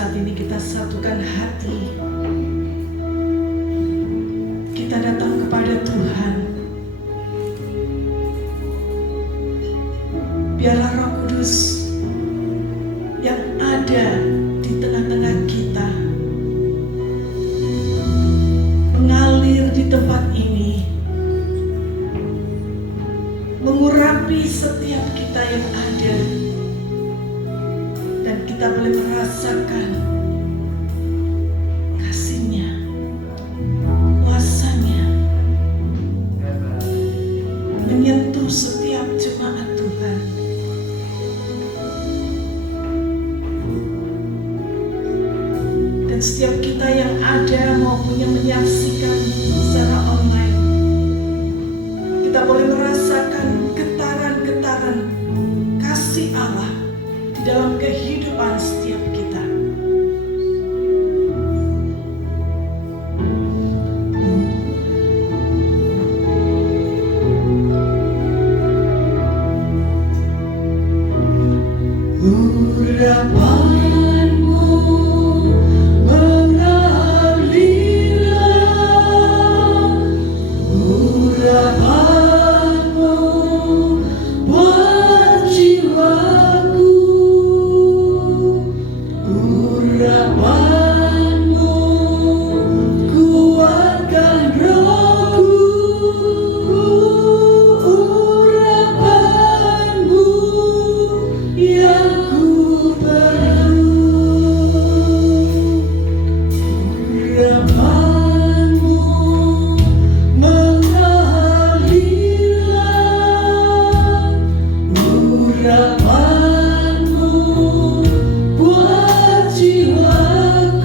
saat ini kita satukan hati. Kita datang kepada Tuhan. Biarlah Roh Kudus yang ada di tengah-tengah kita mengalir di tempat ini, mengurapi setiap kita yang ada, dan kita boleh merasakan kasih-Nya, kuasa-Nya menyentuh setiap jemaat Tuhan. Dan setiap kita yang ada maupun yang menyaksikan secara online, kita boleh merasakan getaran-getaran kasih Allah di dalam kehidupan setiap kita. Urapanmu mengalirlah, urapanmu buat jiwaku, urapanmu kuatkan rohku, urapanmu yang ku perlu, urapanmu mengalirlah, urapanmu buat jiwaku,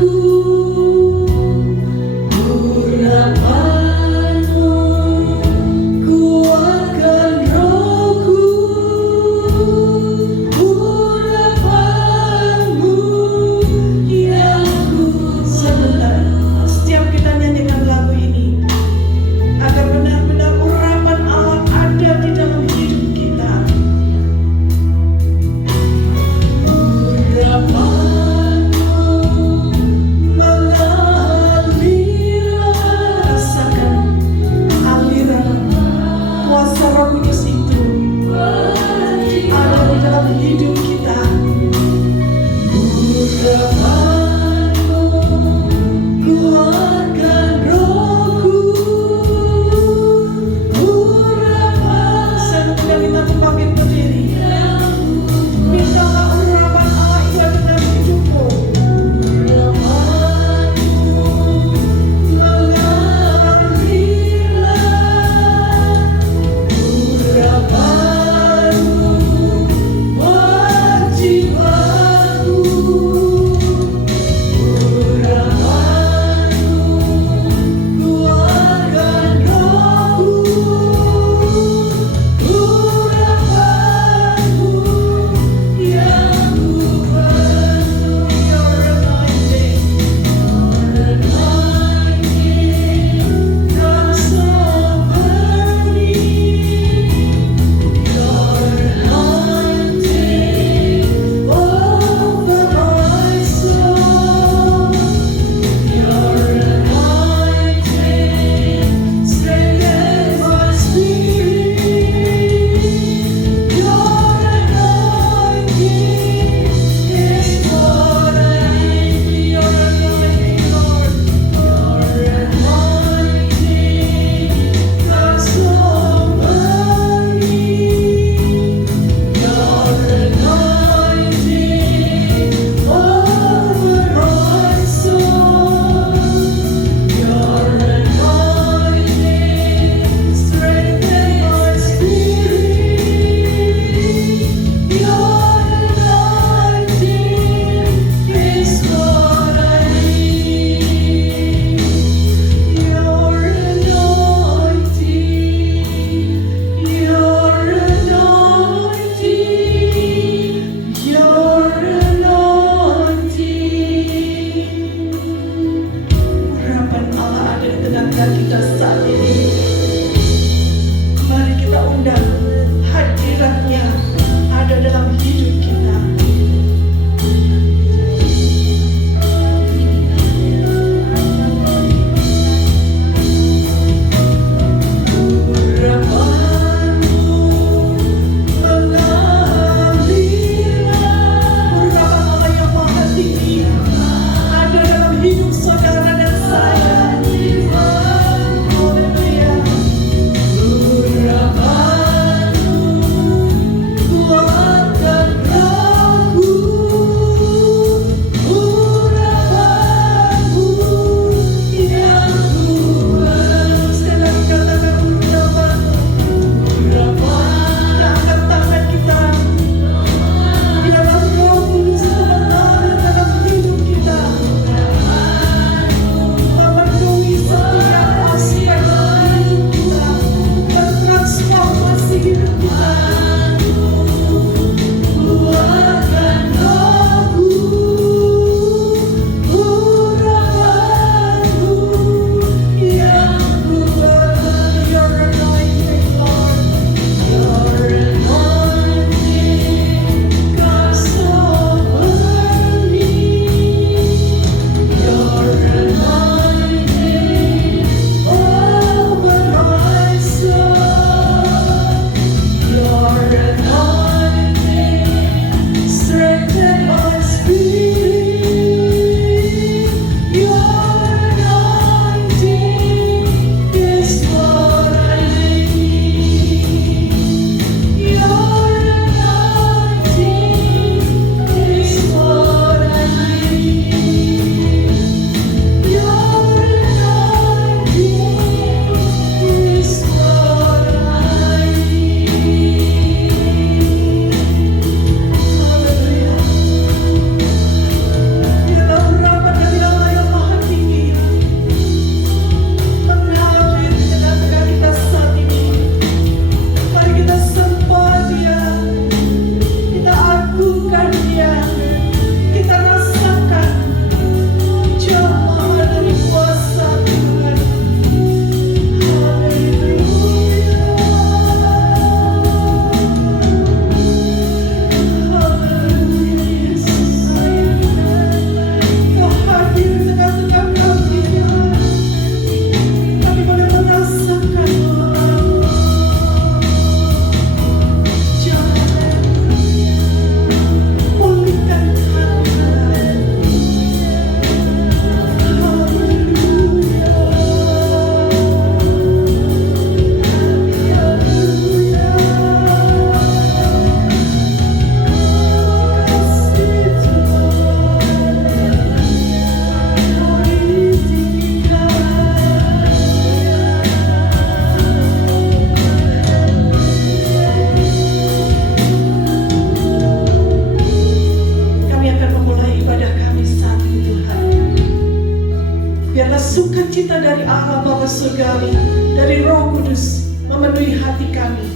sukacita dari Allah Bapa Surgawi, dari Roh Kudus memenuhi hati kami.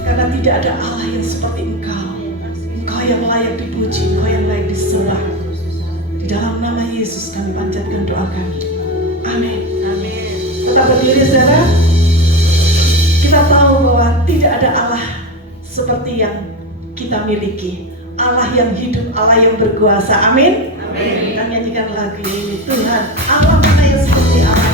Karena tidak ada Allah yang seperti Engkau. Engkau yang layak dipuji, Engkau yang layak disembah. Di dalam nama Yesus kami panjatkan doa kami. Amin. Tetap berdiri saudara. Kita tahu bahwa tidak ada Allah seperti yang kita miliki. Allah yang hidup, Allah yang berkuasa. Amin. Kita nyanyikan lagu ini. Tuhan, Allah mana yang seperti Allah.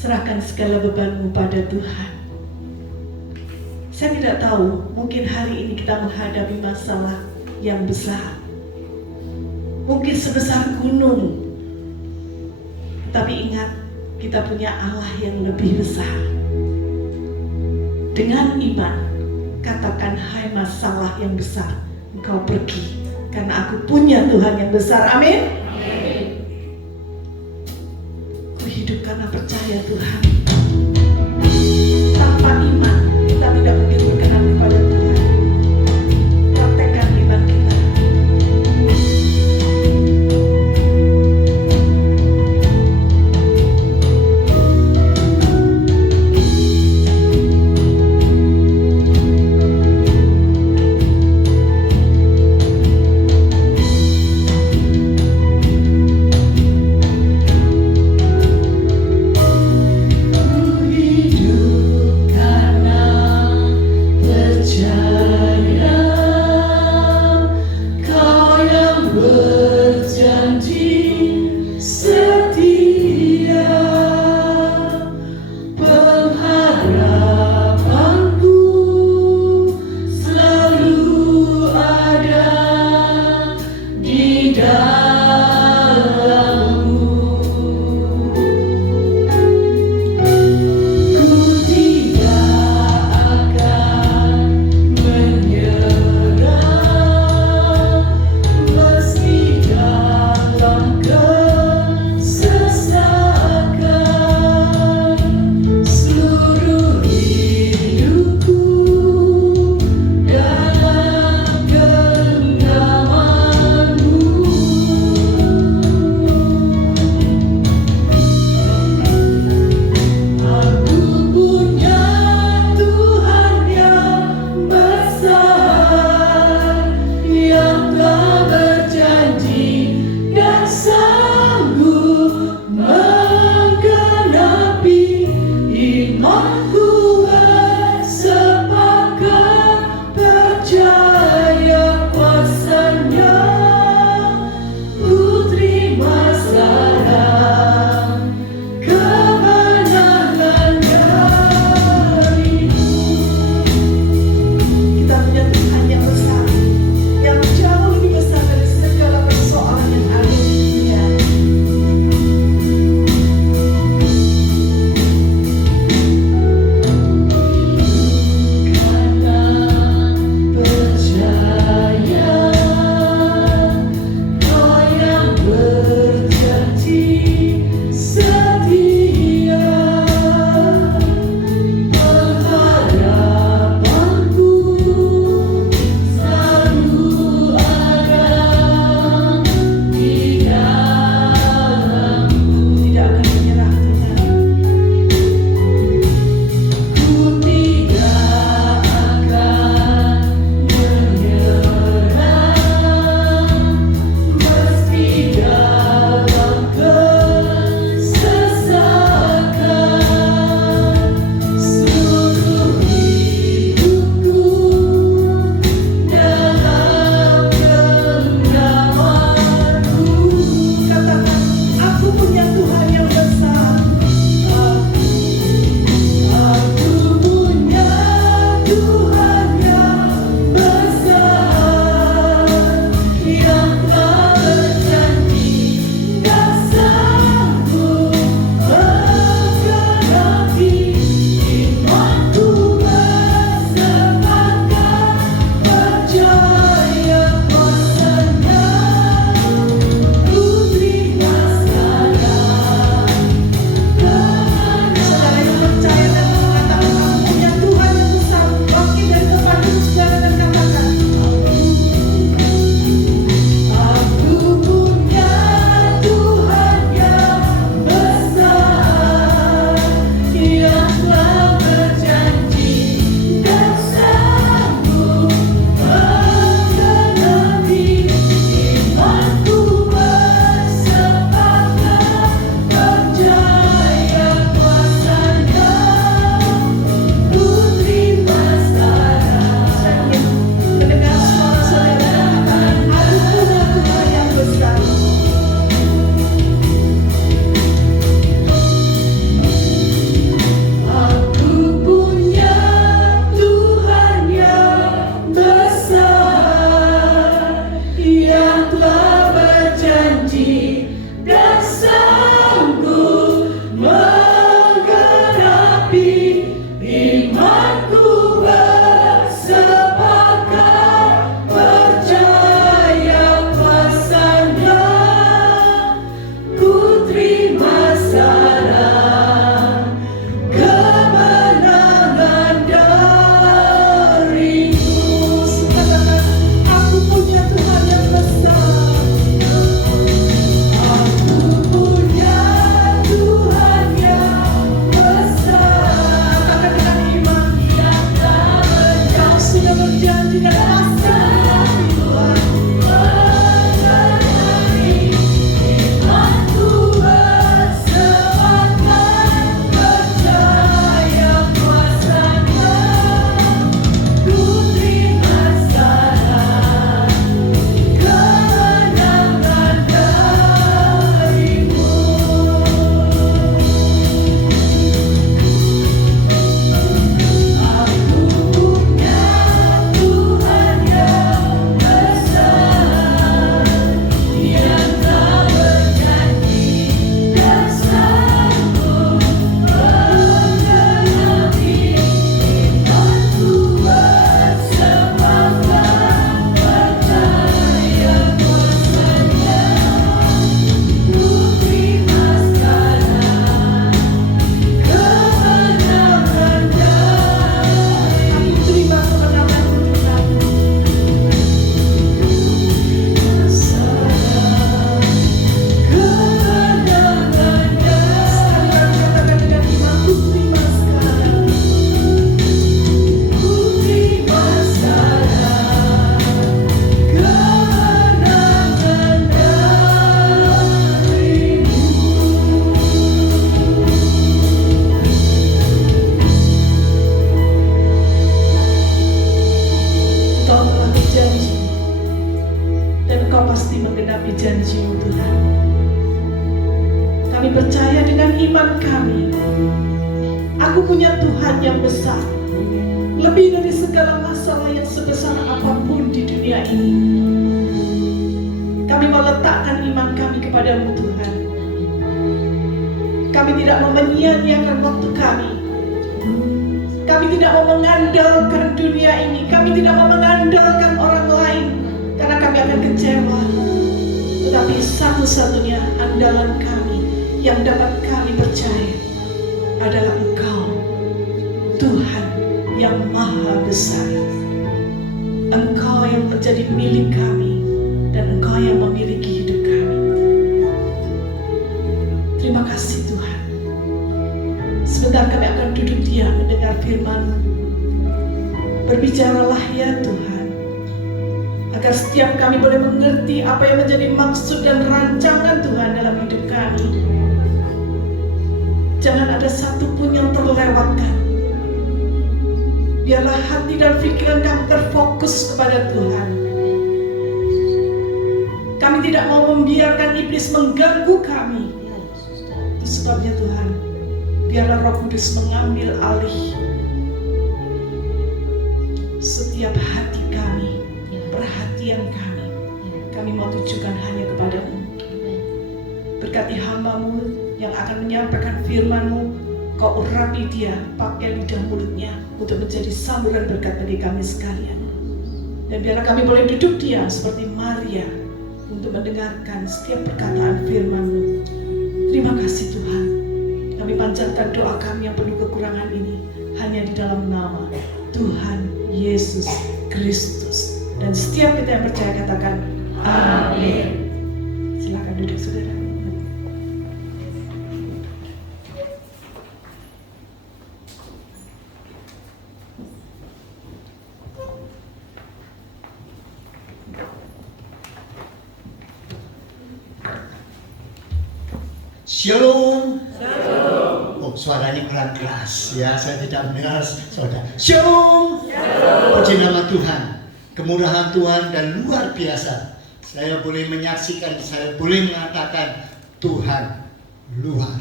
serahkan segala bebanmu pada Tuhan. Saya tidak tahu, mungkin hari ini kita menghadapi masalah yang besar. Mungkin sebesar gunung. Tapi ingat, kita punya Allah yang lebih besar. Dengan iman, katakan, hai masalah yang besar, engkau pergi. Karena aku punya Tuhan yang besar. Amin. Aku hidup karena percaya Tuhan. Tanpa iman, kita tidak mungkin berkenan kepada Tuhan. Praktekkan iman kita. kami. Aku punya Tuhan yang besar, lebih dari segala masalah yang sebesar apapun di dunia ini. Kami meletakkan iman kami kepadamu Tuhan. Kami tidak mau menyia-nyiakan waktu kami. Kami tidak mau mengandalkan dunia ini. Kami tidak mau mengandalkan orang lain, karena kami akan kecewa. Tetapi satu-satunya andalan kami yang dapat kami percaya adalah Engkau, Tuhan yang Maha Besar. Engkau yang menjadi milik kami, dan Engkau yang memiliki hidup kami. Terima kasih Tuhan. Sebentar kami akan duduk diam mendengar firman-Mu. Berbicaralah ya Tuhan, agar setiap kami boleh mengerti apa yang menjadi maksud dan rancangan Tuhan dalam hidup kami. Jangan ada satupun yang terlewatkan. Biarlah hati dan pikiran kami terfokus kepada Tuhan. Kami tidak mau membiarkan iblis mengganggu kami. Itu sebabnya Tuhan, biarlah Roh Kudus mengambil alih setiap hati kami, perhatian kami. Kami mau tujukan hanya kepadamu. Berkati hamba-Mu yang akan menyampaikan firman-Mu. Kau urapi dia, pakai lidah mulutnya untuk menjadi saluran berkat bagi kami sekalian. Dan biarlah kami boleh duduk diam seperti Maria untuk mendengarkan setiap perkataan firman-Mu. Terima kasih Tuhan. Kami panjatkan doa kami yang penuh kekurangan ini hanya di dalam nama Tuhan Yesus Kristus. Dan setiap kita yang percaya katakan amin. Silakan duduk saudara. Shalom. Oh, suaranya kurang keras ya, saya tidak mendengar saudara. Shalom. Puji nama Tuhan. Kemurahan Tuhan dan luar biasa. Saya boleh menyaksikan, saya boleh mengatakan Tuhan luar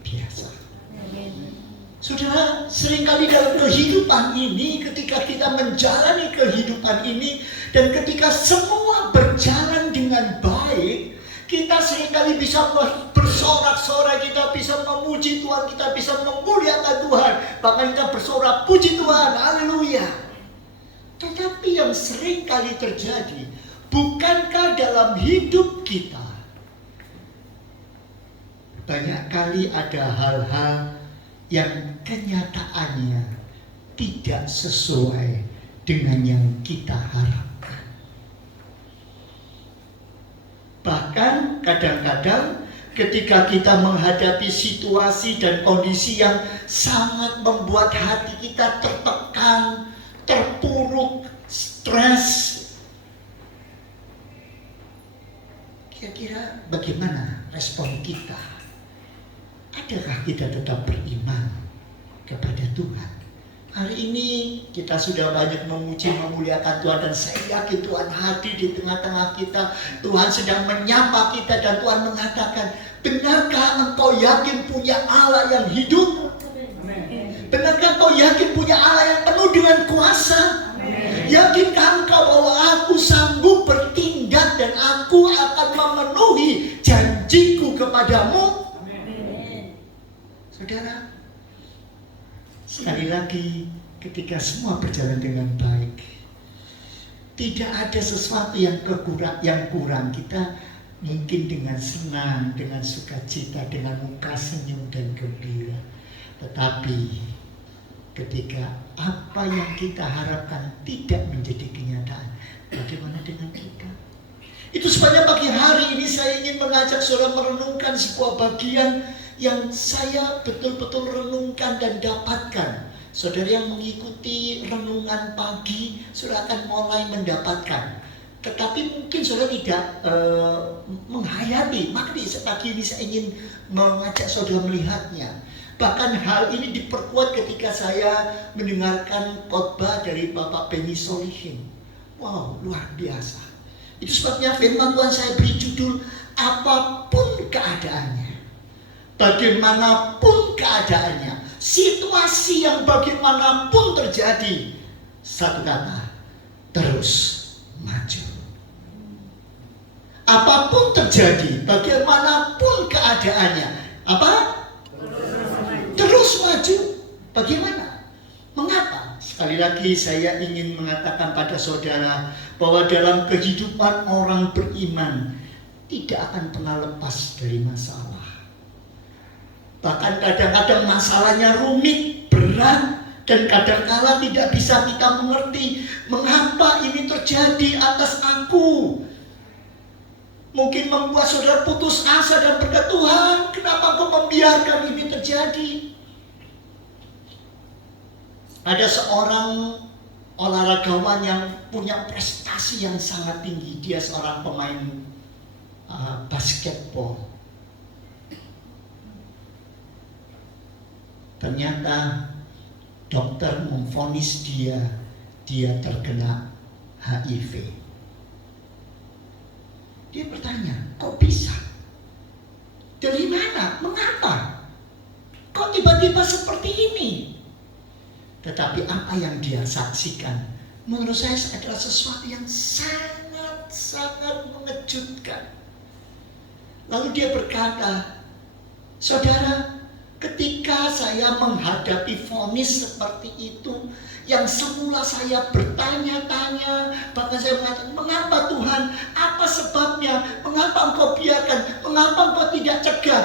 biasa. Saudara, seringkali dalam kehidupan ini, ketika kita menjalani kehidupan ini, dan ketika semua berjalan dengan baik, kita seringkali bisa bersorak-sorai, kita bisa memuji Tuhan, kita bisa memuliakan Tuhan, bahkan kita bersorak, puji Tuhan, haleluya. Tetapi yang seringkali terjadi, bukankah dalam hidup kita banyak kali ada hal-hal yang kenyataannya tidak sesuai dengan yang kita harapkan. Bahkan kadang-kadang ketika kita menghadapi situasi dan kondisi yang sangat membuat hati kita tertekan, terpuruk, stres, kira-kira bagaimana respon kita? Adakah kita tetap beriman kepada Tuhan? Hari ini kita sudah banyak memuji, memuliakan Tuhan, dan saya yakin Tuhan hadir di tengah-tengah kita. Tuhan sedang menyapa kita dan Tuhan mengatakan, benarkah engkau yakin punya Allah yang hidup? Benarkah engkau yakin punya Allah yang penuh dengan kuasa? Yakinkah engkau bahwa aku sanggup bertindak dan aku akan memenuhi janjiku kepadamu? Saudara, sekali lagi, ketika semua berjalan dengan baik, tidak ada sesuatu yang kurang. Kita mungkin dengan senang, dengan sukacita, dengan muka senyum dan gembira. Tetapi ketika apa yang kita harapkan tidak menjadi kenyataan, bagaimana dengan kita? Itu sebabnya pagi hari ini saya ingin mengajak saudara merenungkan sebuah bagian yang saya betul-betul renungkan dan dapatkan. Saudara yang mengikuti renungan pagi, saudara akan mulai mendapatkan. Tetapi mungkin saudara tidak menghayati. Maka pagi ini saya ingin mengajak saudara melihatnya. Bahkan hal ini diperkuat ketika saya mendengarkan khotbah dari Bapak Benny Solihin. Wow, luar biasa. Itu sebabnya firman Tuhan saya beri judul, apapun keadaannya, bagaimanapun keadaannya, situasi yang bagaimanapun terjadi, satu kata, terus maju. Apapun terjadi, bagaimanapun keadaannya, apa? Terus maju. Bagaimana? Mengapa? Sekali lagi saya ingin mengatakan pada saudara bahwa dalam kehidupan orang beriman tidak akan pernah lepas dari masalah. Bahkan kadang-kadang masalahnya rumit, berat, dan kadang-kala tidak bisa kita mengerti mengapa ini terjadi atas aku. Mungkin membuat saudara putus asa dan berkata, Tuhan, kenapa Engkau membiarkan ini terjadi? Ada seorang olahragawan yang punya prestasi yang sangat tinggi. Dia seorang pemain basketball. Ternyata dokter memvonis dia terkena HIV. Dia bertanya, kok bisa? Dari mana? Mengapa? Kok tiba-tiba seperti ini? Tetapi apa yang dia saksikan, menurut saya adalah sesuatu yang sangat-sangat mengejutkan. Lalu dia berkata, saudara, ketika saya menghadapi vonis seperti itu, yang semula saya bertanya-tanya, bahkan saya mengatakan, mengapa Tuhan? Apa sebabnya? Mengapa Engkau biarkan? Mengapa Engkau tidak cegah?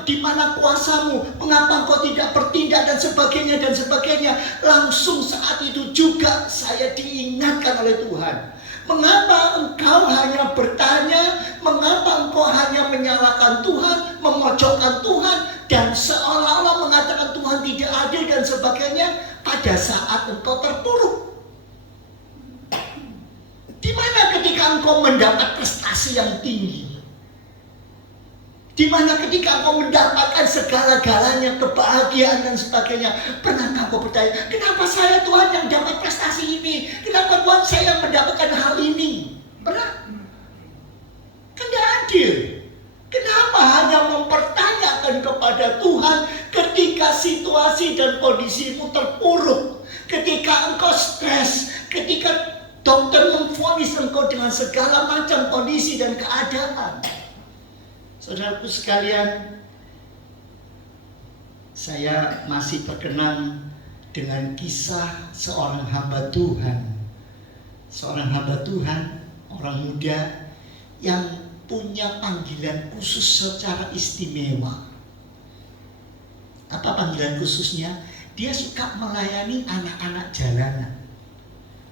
Di mana kuasamu? Mengapa Engkau tidak bertindak dan sebagainya dan sebagainya? Langsung saat itu juga saya diingatkan oleh Tuhan. Mengapa engkau hanya bertanya? Mengapa engkau hanya menyalahkan Tuhan, memojokkan Tuhan, dan seolah-olah mengatakan Tuhan tidak adil dan sebagainya pada saat engkau terpuruk? Di mana ketika engkau mendapat prestasi yang tinggi? Di mana ketika engkau mendapatkan segala-galanya, kebahagiaan dan sebagainya? Pernahkah kau bertanya, kenapa saya Tuhan yang dapat prestasi ini? Kenapa Tuhan saya yang mendapatkan hal ini? Pernah? Kan tidak adil. Kenapa hanya mempertanyakan kepada Tuhan ketika situasi dan kondisimu terpuruk? Ketika engkau stres, ketika dokter memvonis engkau dengan segala macam kondisi dan keadaan. Saudaraku sekalian, saya masih terkenang dengan kisah seorang hamba Tuhan. Seorang hamba Tuhan, orang muda yang punya panggilan khusus secara istimewa. Apa panggilan khususnya? Dia suka melayani anak-anak jalanan.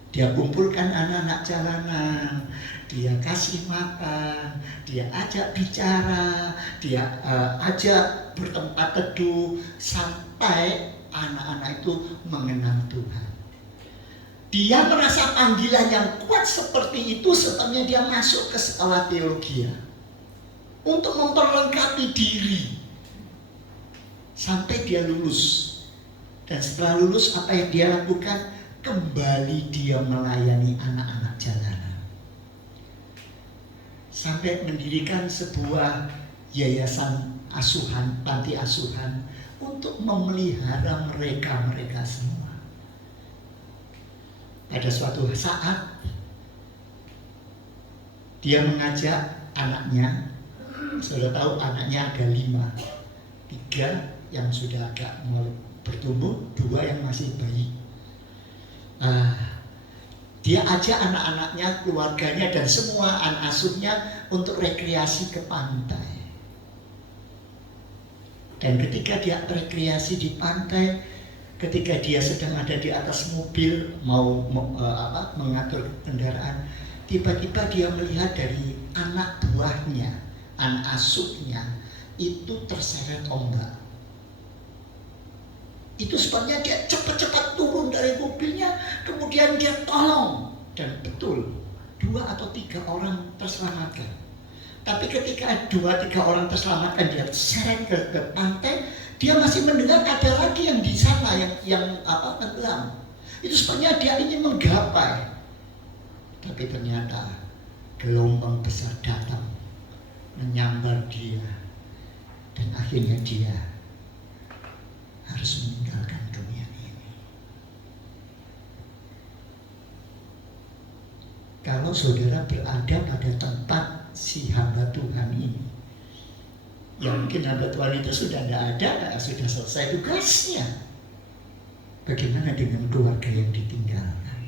Dia kumpulkan anak-anak jalanan, dia kasih makan, dia ajak bicara, dia ajak bertempat teduh sampai anak-anak itu mengenal Tuhan. Dia merasa panggilan yang kuat seperti itu sebabnya dia masuk ke sekolah teologi untuk memperlengkapi diri sampai dia lulus. Dan setelah lulus apa yang dia lakukan? Kembali dia melayani anak-anak jalanan. Sampai mendirikan sebuah yayasan asuhan, panti asuhan untuk memelihara mereka semua. Pada suatu saat dia mengajak anaknya, sudah tahu anaknya ada 5, 3 yang sudah agak mulai bertumbuh, 2 yang masih bayi. Dia ajak anak-anaknya, keluarganya dan semua anak asuhnya untuk rekreasi ke pantai. Dan ketika dia rekreasi di pantai, ketika dia sedang ada di atas mobil mau mengatur kendaraan, tiba-tiba dia melihat dari anak buahnya, anak asuhnya itu terseret ombak. Itu sebabnya dia cepat-cepat turun dari mobilnya, kemudian dia tolong. Dan betul, 2 atau 3 orang terselamatkan. Tapi ketika 2-3 orang terselamatkan, dia terseret ke pantai, dia masih mendengar ada lagi yang di sana yang tenggelam. Itu sebabnya dia ingin menggapai. Tapi ternyata gelombang besar datang menyambar dia. Dan akhirnya dia harus meninggalkan dunia ini. Kalau saudara berada pada tempat si hamba Tuhan ini, ya mungkin hamba Tuhan itu sudah tidak ada, sudah selesai tugasnya. Bagaimana dengan keluarga yang ditinggalkan?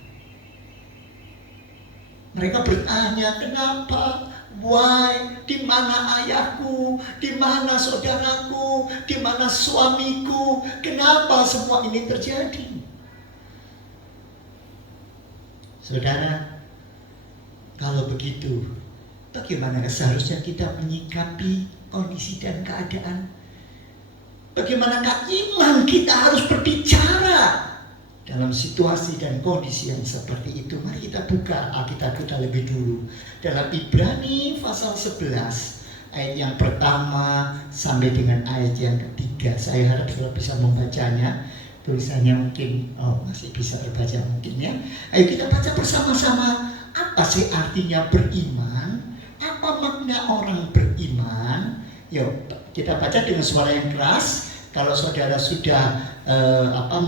Mereka bertanya, kenapa? Why? Di mana ayahku? Di mana saudaraku? Di mana suamiku? Kenapa semua ini terjadi? Saudara, kalau begitu, bagaimana seharusnya kita menyikapi kondisi dan keadaan? Bagaimanakah iman kita harus berbicara dalam situasi dan kondisi yang seperti itu? Mari kita buka Alkitab kita lebih dulu. Dalam Ibrani pasal 11 ayat yang pertama sampai dengan ayat yang ketiga. Saya harap saudara bisa membacanya. Tulisannya mungkin masih bisa terbaca mungkin ya. Ayo kita baca bersama-sama. Apa sih artinya beriman? Apa makna orang beriman? Yuk kita baca dengan suara yang keras. Kalau saudara sudah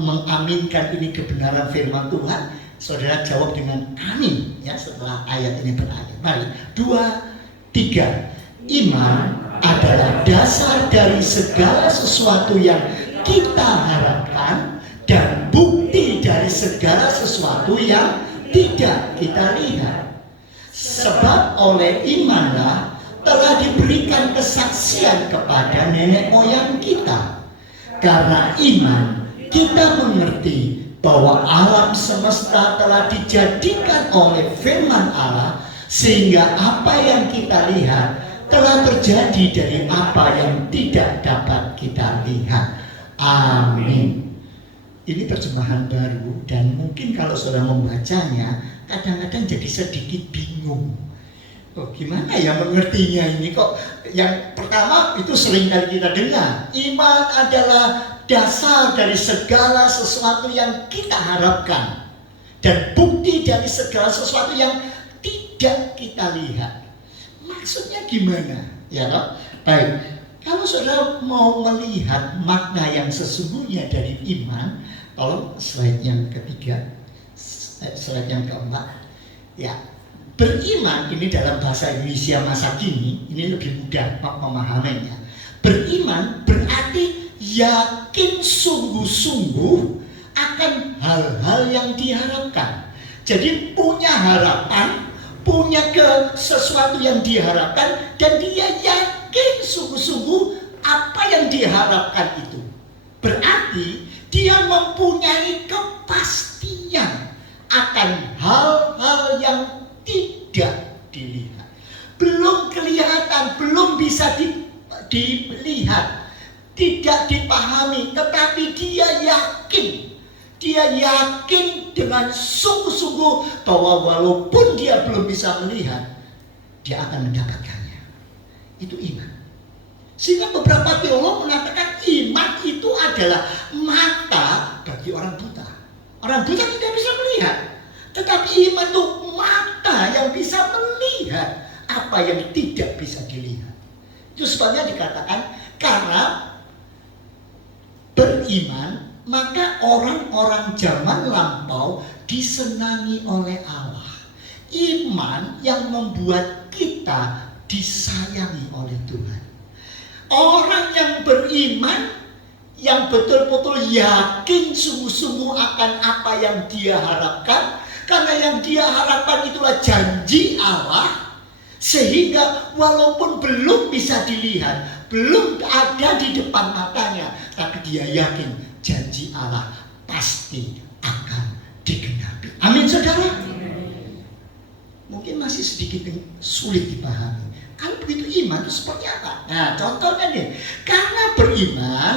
mengaminkan ini kebenaran firman Tuhan, saudara jawab dengan amin ya setelah ayat ini berakhir. Mari, 2, 3. Iman adalah dasar dari segala sesuatu yang kita harapkan dan bukti dari segala sesuatu yang tidak kita lihat. Sebab oleh imanlah telah diberikan kesaksian kepada nenek moyang kita. Karena iman kita mengerti bahwa alam semesta telah dijadikan oleh firman Allah, sehingga apa yang kita lihat telah terjadi dari apa yang tidak dapat kita lihat. Amin. Ini terjemahan baru dan mungkin kalau saudara membacanya kadang-kadang jadi sedikit bingung. Gimana ya mengertinya ini kok? Yang pertama itu sering kali kita dengar, iman adalah dasar dari segala sesuatu yang kita harapkan dan bukti dari segala sesuatu yang tidak kita lihat. Maksudnya gimana? Ya toh? Baik, kalau saudara mau melihat makna yang sesungguhnya dari iman, tolong slide yang ketiga, slide yang keempat. Ya. Beriman ini dalam bahasa Indonesia masa kini ini lebih mudah memahaminya. Beriman berarti yakin sungguh-sungguh akan hal-hal yang diharapkan. Jadi punya harapan, punya sesuatu yang diharapkan dan dia yakin sungguh-sungguh apa yang diharapkan itu. Berarti dia mempunyai kepastian akan hal-hal yang tidak dilihat, belum kelihatan, belum bisa dilihat, tidak dipahami, tetapi dia yakin dengan sungguh-sungguh bahwa walaupun dia belum bisa melihat, dia akan mendapatkannya. Itu iman. Sehingga beberapa teolog mengatakan iman itu adalah mata bagi orang buta. Orang buta tidak bisa melihat, tetapi iman itu mata yang bisa melihat apa yang tidak bisa dilihat. Itu sebabnya dikatakan karena beriman maka orang-orang zaman lampau disenangi oleh Allah. Iman yang membuat kita disayangi oleh Tuhan. Orang yang beriman yang betul-betul yakin sungguh-sungguh akan apa yang dia harapkan, karena yang dia harapkan itulah janji Allah, sehingga walaupun belum bisa dilihat, belum ada di depan matanya, tapi dia yakin janji Allah pasti akan digenapi. Amin saudara. Mungkin masih sedikit sulit dipahami. Kalau begitu iman itu seperti apa? Nah contohnya nih, karena beriman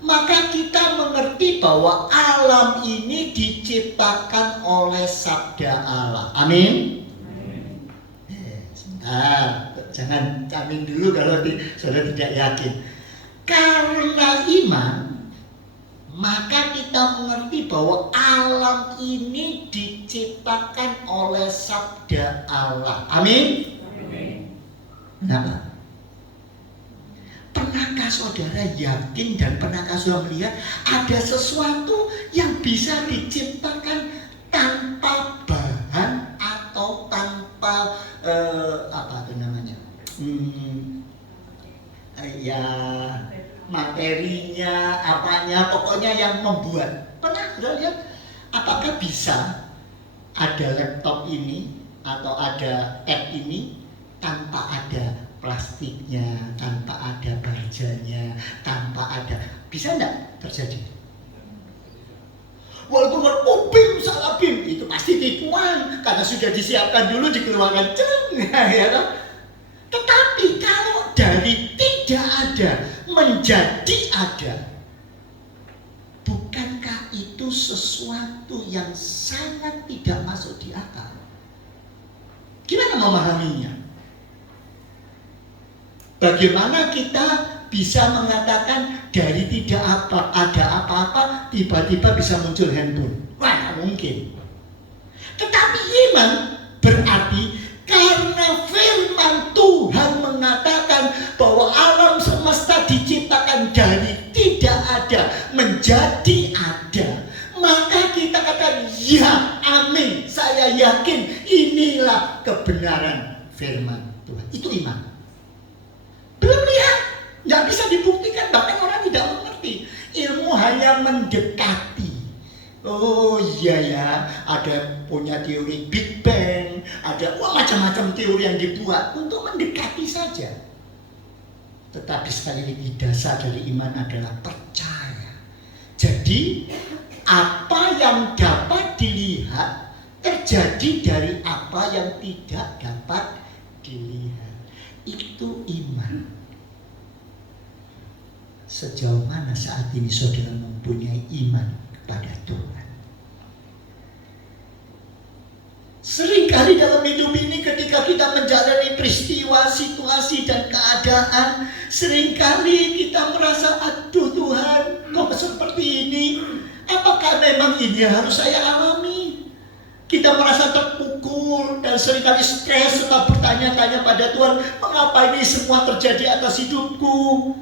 maka kita mengerti bahwa alam ini diciptakan oleh sabda Allah. Amin. Sebentar, jangan amin dulu kalau saudara tidak yakin. Karena iman, maka kita mengerti bahwa alam ini diciptakan oleh sabda Allah. Amin. Kenapa? Pernahkah Apakah saudara yakin dan pernahkah saudara melihat ada sesuatu yang bisa diciptakan tanpa bahan atau tanpa apa itu namanya? Ya materinya, apanya, pokoknya yang membuat. Pernah sudah lihat? Apakah bisa ada laptop ini atau ada tab ini tanpa ada plastiknya, tanpa ada bajanya, tanpa ada, bisa enggak terjadi? Walaupun BIM salah BIM, itu pasti tipuan karena sudah disiapkan dulu, dikeluarkan ya kan? Tetapi kalau dari tidak ada menjadi ada, bukankah itu sesuatu yang sangat tidak masuk di akal? Gimana memahaminya? Bagaimana kita bisa mengatakan dari tidak ada apa-apa tiba-tiba bisa muncul handphone? Wah, mungkin. Tetapi iman berarti karena firman Tuhan mengatakan bahwa alam semesta diciptakan dari tidak ada menjadi ada, maka kita katakan ya, amin, saya yakin inilah kebenaran firman Tuhan. Itu iman. Belum lihat, nggak bisa dibuktikan, bahkan orang tidak mengerti. Ilmu hanya mendekati. Oh iya ya, ada punya teori Big Bang, ada macam-macam teori yang dibuat untuk mendekati saja. Tetapi sekali lagi dasar dari iman adalah percaya. Jadi apa yang dapat dilihat terjadi dari apa yang tidak dapat dilihat. Itu iman. Sejauh mana saat ini saudara mempunyai iman kepada Tuhan? Seringkali dalam hidup ini ketika kita menjalani peristiwa, situasi dan keadaan, seringkali kita merasa, aduh Tuhan, kok seperti ini? Apakah memang ini harus saya alami? Kita merasa terpukul dan seringkali stres setelah bertanya-tanya pada Tuhan, mengapa ini semua terjadi atas hidupku?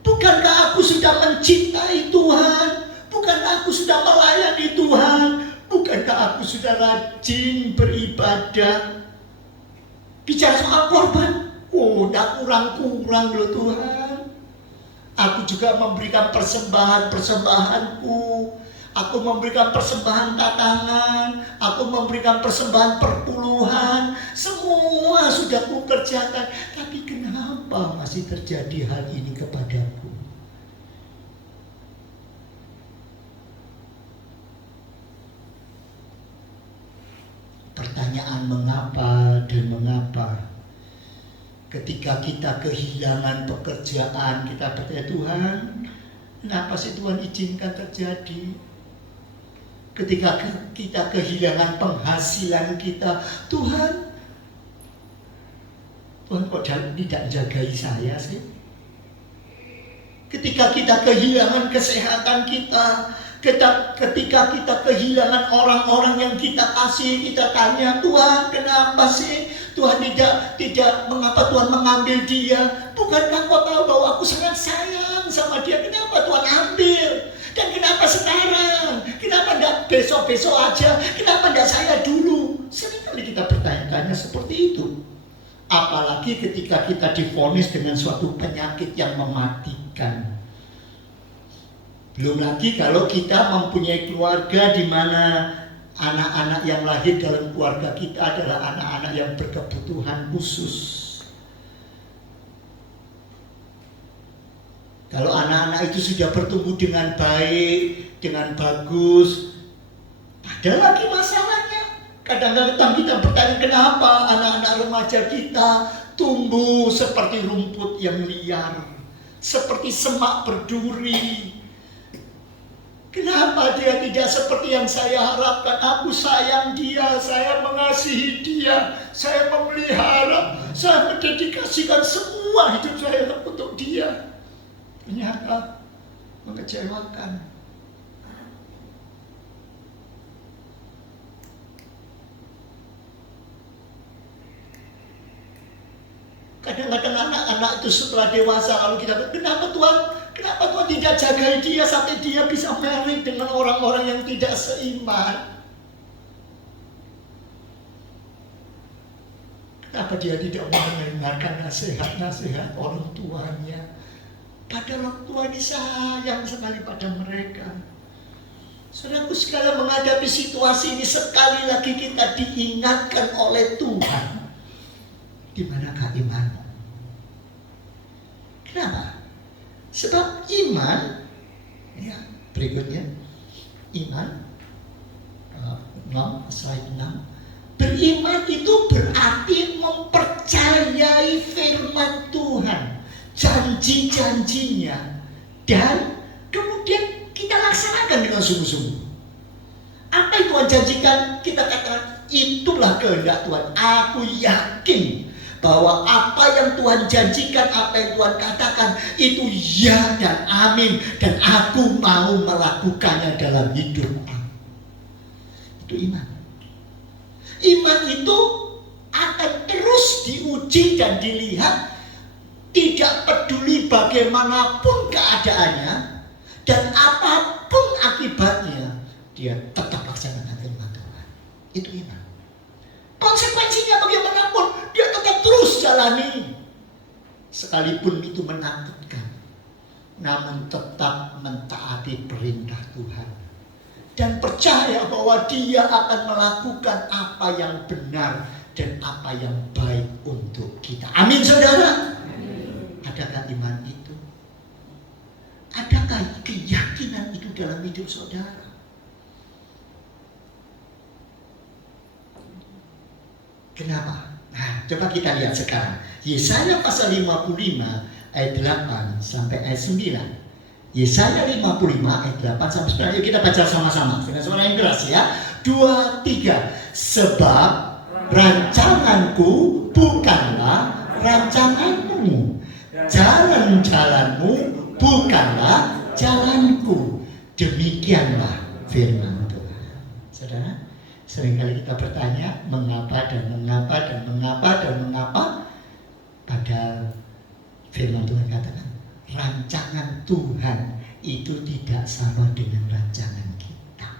Bukankah aku sudah mencintai Tuhan? Bukankah aku sudah melayani Tuhan? Bukankah aku sudah rajin beribadah? Bicara soal korban, tidak kurang-kurang loh Tuhan. Aku juga memberikan persembahan-persembahanku. Aku memberikan persembahan tatangan, aku memberikan persembahan perpuluhan, semua sudah kukerjakan. Tapi kenapa masih terjadi hal ini kepadaku? Pertanyaan mengapa dan mengapa. Ketika kita kehilangan pekerjaan, kita bertanya, Tuhan, kenapa sih Tuhan izinkan terjadi? Ketika kita kehilangan penghasilan kita, Tuhan kok tidak jagai saya sih? Ketika kita kehilangan kesehatan kita, ketika kita kehilangan orang-orang yang kita kasih, kita tanya, Tuhan kenapa sih? Tuhan tidak mengapa Tuhan mengambil dia? Bukankah kau tahu bahwa aku sangat sayang sama dia? Kenapa Tuhan ambil? Dan kenapa sekarang? Kenapa tidak besok-besok aja? Kenapa tidak saya dulu? Seringkali kita bertanya-tanya seperti itu. Apalagi ketika kita divonis dengan suatu penyakit yang mematikan. Belum lagi kalau kita mempunyai keluarga di mana anak-anak yang lahir dalam keluarga kita adalah anak-anak yang berkebutuhan khusus. Kalau anak-anak itu sudah bertumbuh dengan baik, dengan bagus, ada lagi masalahnya. Kadang-kadang kita bertanya kenapa anak-anak remaja kita tumbuh seperti rumput yang liar, seperti semak berduri. Kenapa dia tidak seperti yang saya harapkan? Aku sayang dia, saya mengasihi dia, saya memelihara, saya mendedikasikan semua hidup saya untuk dia. Ternyata mengecewakan. Kadang-kadang anak-anak itu setelah dewasa lalu kita kenapa Tuhan tidak jagai dia sampai dia bisa married dengan orang-orang yang tidak seiman? Kenapa dia tidak mendengarkan nasihat-nasihat orang tuanya? Padahal orang tua ini sayang sekali pada mereka. Saudaraku sekalian, menghadapi situasi ini sekali lagi kita diingatkan oleh Tuhan. Di manakah imanmu? Kenapa? Sebab iman, ya, berikutnya, iman, 6. Beriman itu berarti mempercayai firman Tuhan, janji-janjinya, dan kemudian kita laksanakan dengan sungguh-sungguh. Apa yang Tuhan janjikan, kita katakan itulah kehendak Tuhan. Aku yakin bahwa apa yang Tuhan janjikan, apa yang Tuhan katakan, itu ya dan amin, dan aku mau melakukannya dalam hidup aku. Itu iman. Iman itu akan terus diuji dan dilihat, tidak peduli bagaimanapun keadaannya dan apapun akibatnya, dia tetap laksanakan firman Tuhan. Itu iman. Konsekuensinya bagaimanapun, dia tetap terus jalani. Sekalipun itu menakutkan, namun tetap mentaati perintah Tuhan. Dan percaya bahwa dia akan melakukan apa yang benar dan apa yang baik untuk kita. Amin, saudara. Adakah iman itu? Adakah keyakinan itu dalam hidup saudara? Kenapa? Nah, coba kita lihat sekarang. Yesaya pasal 55 ayat 8 sampai ayat 9. Yesaya 55 ayat 8 sampai 9. Yuk kita baca sama-sama dengan suara yang keras ya. 2, 3. Sebab rancanganku bukanlah rancanganmu, jalan-jalanmu bukanlah jalanku. Demikianlah firman Tuhan. Saudara, seringkali kita bertanya mengapa dan mengapa dan mengapa dan mengapa. Padahal firman Tuhan katakan rancangan Tuhan itu tidak sama dengan rancangan kita.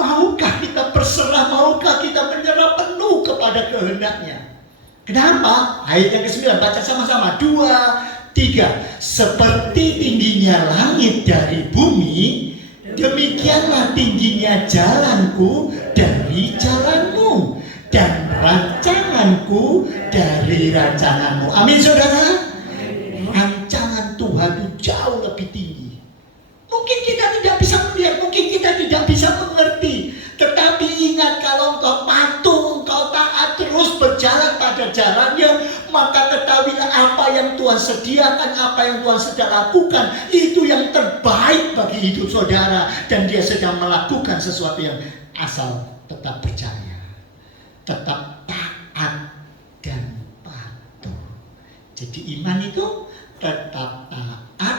Maukah kita berserah, maukah kita menyerah penuh kepada kehendaknya? Kenapa? Ayat yang ke-9, baca sama-sama. 2, 3. Seperti tingginya langit dari bumi, demikianlah tingginya jalanku dari jalanmu, dan rancanganku dari rancanganmu. Amin, saudara. Rancangan Tuhan itu jauh lebih tinggi. Mungkin kita tidak bisa melihat, mungkin kita tidak bisa mengerti. Tetapi ingat, kalau engkau patuh, engkau taat, terus berjalan pada jalannya, maka ketahuilah apa yang Tuhan sediakan, apa yang Tuhan sedang lakukan, itu yang terbaik bagi hidup saudara. Dan dia sedang melakukan sesuatu yang asal tetap percaya, tetap taat dan patuh. Jadi iman itu tetap taat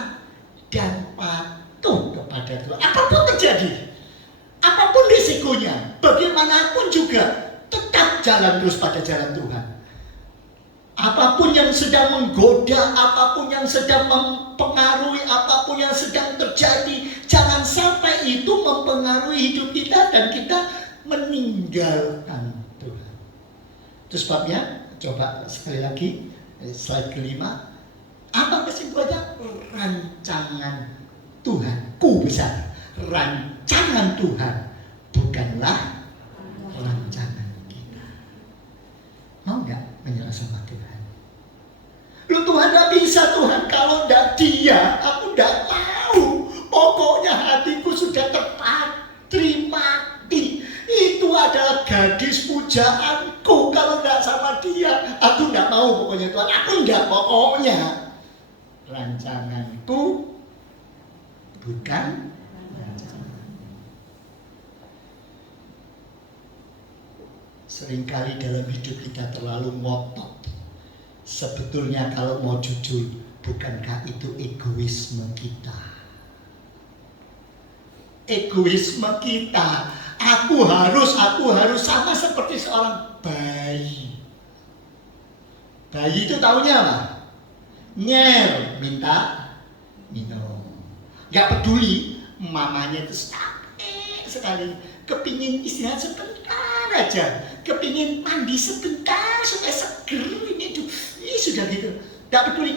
dan patuh kepada Tuhan. Apapun terjadi, apapun risikonya, bagaimanapun juga, tetap jalan terus pada jalan Tuhan. Apapun yang sedang menggoda, apapun yang sedang mempengaruhi, apapun yang sedang terjadi, jangan sampai itu mempengaruhi hidup kita dan kita meninggalkan Tuhan. Itu sebabnya, coba sekali lagi, slide kelima. Apa kesimpulannya? Rancangan Tuhan ku besar. Rancangan Tuhan bukanlah rancangan kita. Mau gak menyerah sama Tuhan? Lu Tuhan gak bisa Tuhan kalau gak dia. Aku gak mau. Pokoknya hatiku sudah terpatri mati. Itu adalah gadis pujaanku. Kalau gak sama dia, aku gak mau pokoknya Tuhan. Aku gak pokoknya. Rancanganku bukan rancangan. Seringkali dalam hidup kita terlalu ngotot. Sebetulnya kalau mau jujur, bukankah itu egoisme kita? Egoisme kita. Aku harus sama seperti seorang bayi. Bayi itu taunya apa? Nyer, minta minum. Gak peduli, mamanya itu capek sekali, kepingin istirahat sebentar aja, kepingin mandi sebentar supaya seger ini sudah gitu. Gak peduli,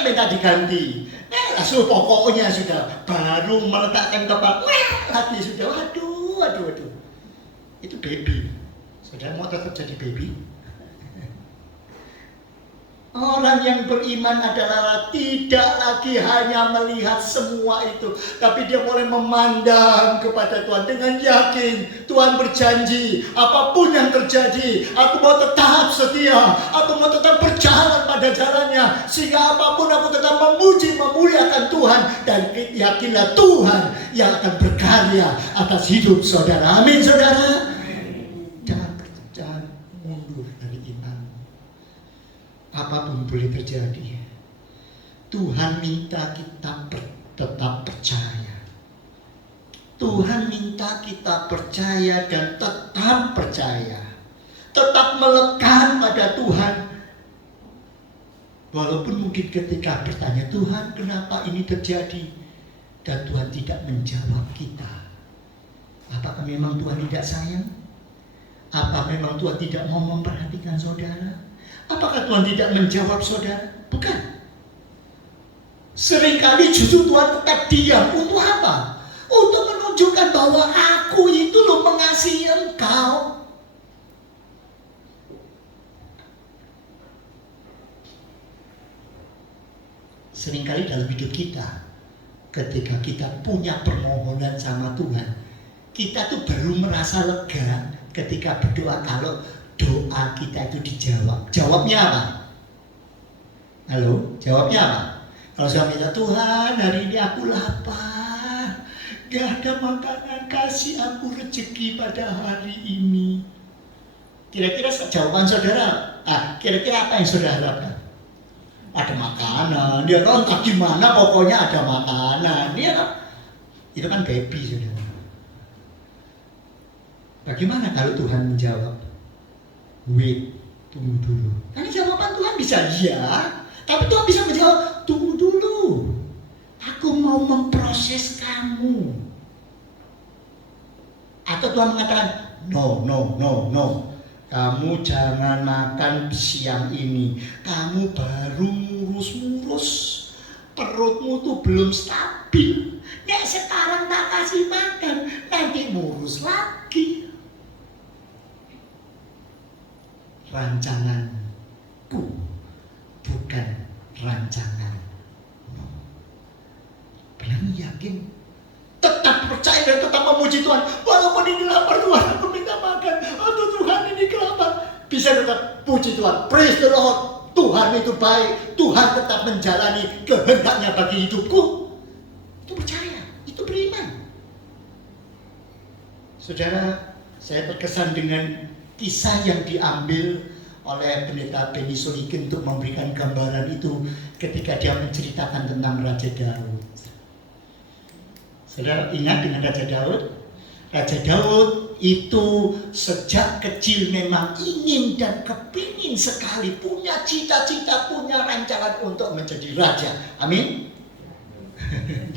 minta diganti. Langsung pokoknya sudah baru meletakkan kepala, lagi sudah, waduh. Itu baby. Saudara mau tetap jadi baby? Orang yang beriman adalah tidak lagi hanya melihat semua itu, tapi dia mulai memandang kepada Tuhan dengan yakin. Tuhan berjanji, apapun yang terjadi, aku mau tetap setia, aku mau tetap berjalan pada jalannya, sehingga apapun aku tetap memuji, memuliakan Tuhan, dan yakinlah Tuhan yang akan berkarya atas hidup saudara. Amin, saudara. Jangan mundur dari iman. Apapun boleh terjadi, Tuhan minta kita tetap percaya. Tuhan minta kita percaya dan tetap percaya, tetap melekat pada Tuhan. Walaupun mungkin ketika bertanya, Tuhan kenapa ini terjadi, dan Tuhan tidak menjawab kita. Apakah memang Tuhan tidak sayang? Apa memang Tuhan tidak mau memperhatikan saudara? Apakah Tuhan tidak menjawab saudara? Bukan. Seringkali justru Tuhan tetap diam. Untuk apa? Untuk menunjukkan bahwa aku itu loh mengasihi engkau. Seringkali dalam hidup kita, ketika kita punya permohonan sama Tuhan, kita tuh baru merasa lega ketika berdoa kalau doa kita itu dijawab. Jawabnya apa? Halo? Jawabnya apa? Kalau saya minta, Tuhan hari ini aku lapar, gak ada makanan, kasih aku rezeki pada hari ini. Kira-kira jawaban saudara, kira-kira apa yang saudara harapkan? Ada makanan, dia kan entah gimana, pokoknya ada makanan. Dia kan, itu kan baby saudara. Bagaimana kalau Tuhan menjawab? Wait, tunggu dulu. Karena jawaban Tuhan bisa ya, tapi Tuhan bisa menjawab, tunggu dulu, aku mau memproses kamu. Atau Tuhan mengatakan, no, kamu jangan makan siang ini, kamu baru ngurus-ngurus, perutmu tuh belum stabil. Nek sekarang tak kasih makan, nanti ngurus lagi. Rancanganku bukan rancanganmu. Bilang yakin, tetap percaya dan tetap memuji Tuhan. Walaupun ini lapar Tuhan, aku minta makan. Aduh Tuhan ini kelapar. Bisa tetap puji Tuhan. Praise the Lord. Tuhan itu baik. Tuhan tetap menjalani kehendaknya bagi hidupku. Itu percaya, itu beriman. Saudara, saya terkesan dengan kisah yang diambil oleh pendeta Benny Solikin untuk memberikan gambaran itu ketika dia menceritakan tentang Raja Daud. Saudara ingat dengan Raja Daud? Raja Daud itu sejak kecil memang ingin dan kepingin sekali, punya cita-cita, punya rancangan untuk menjadi raja. Amin.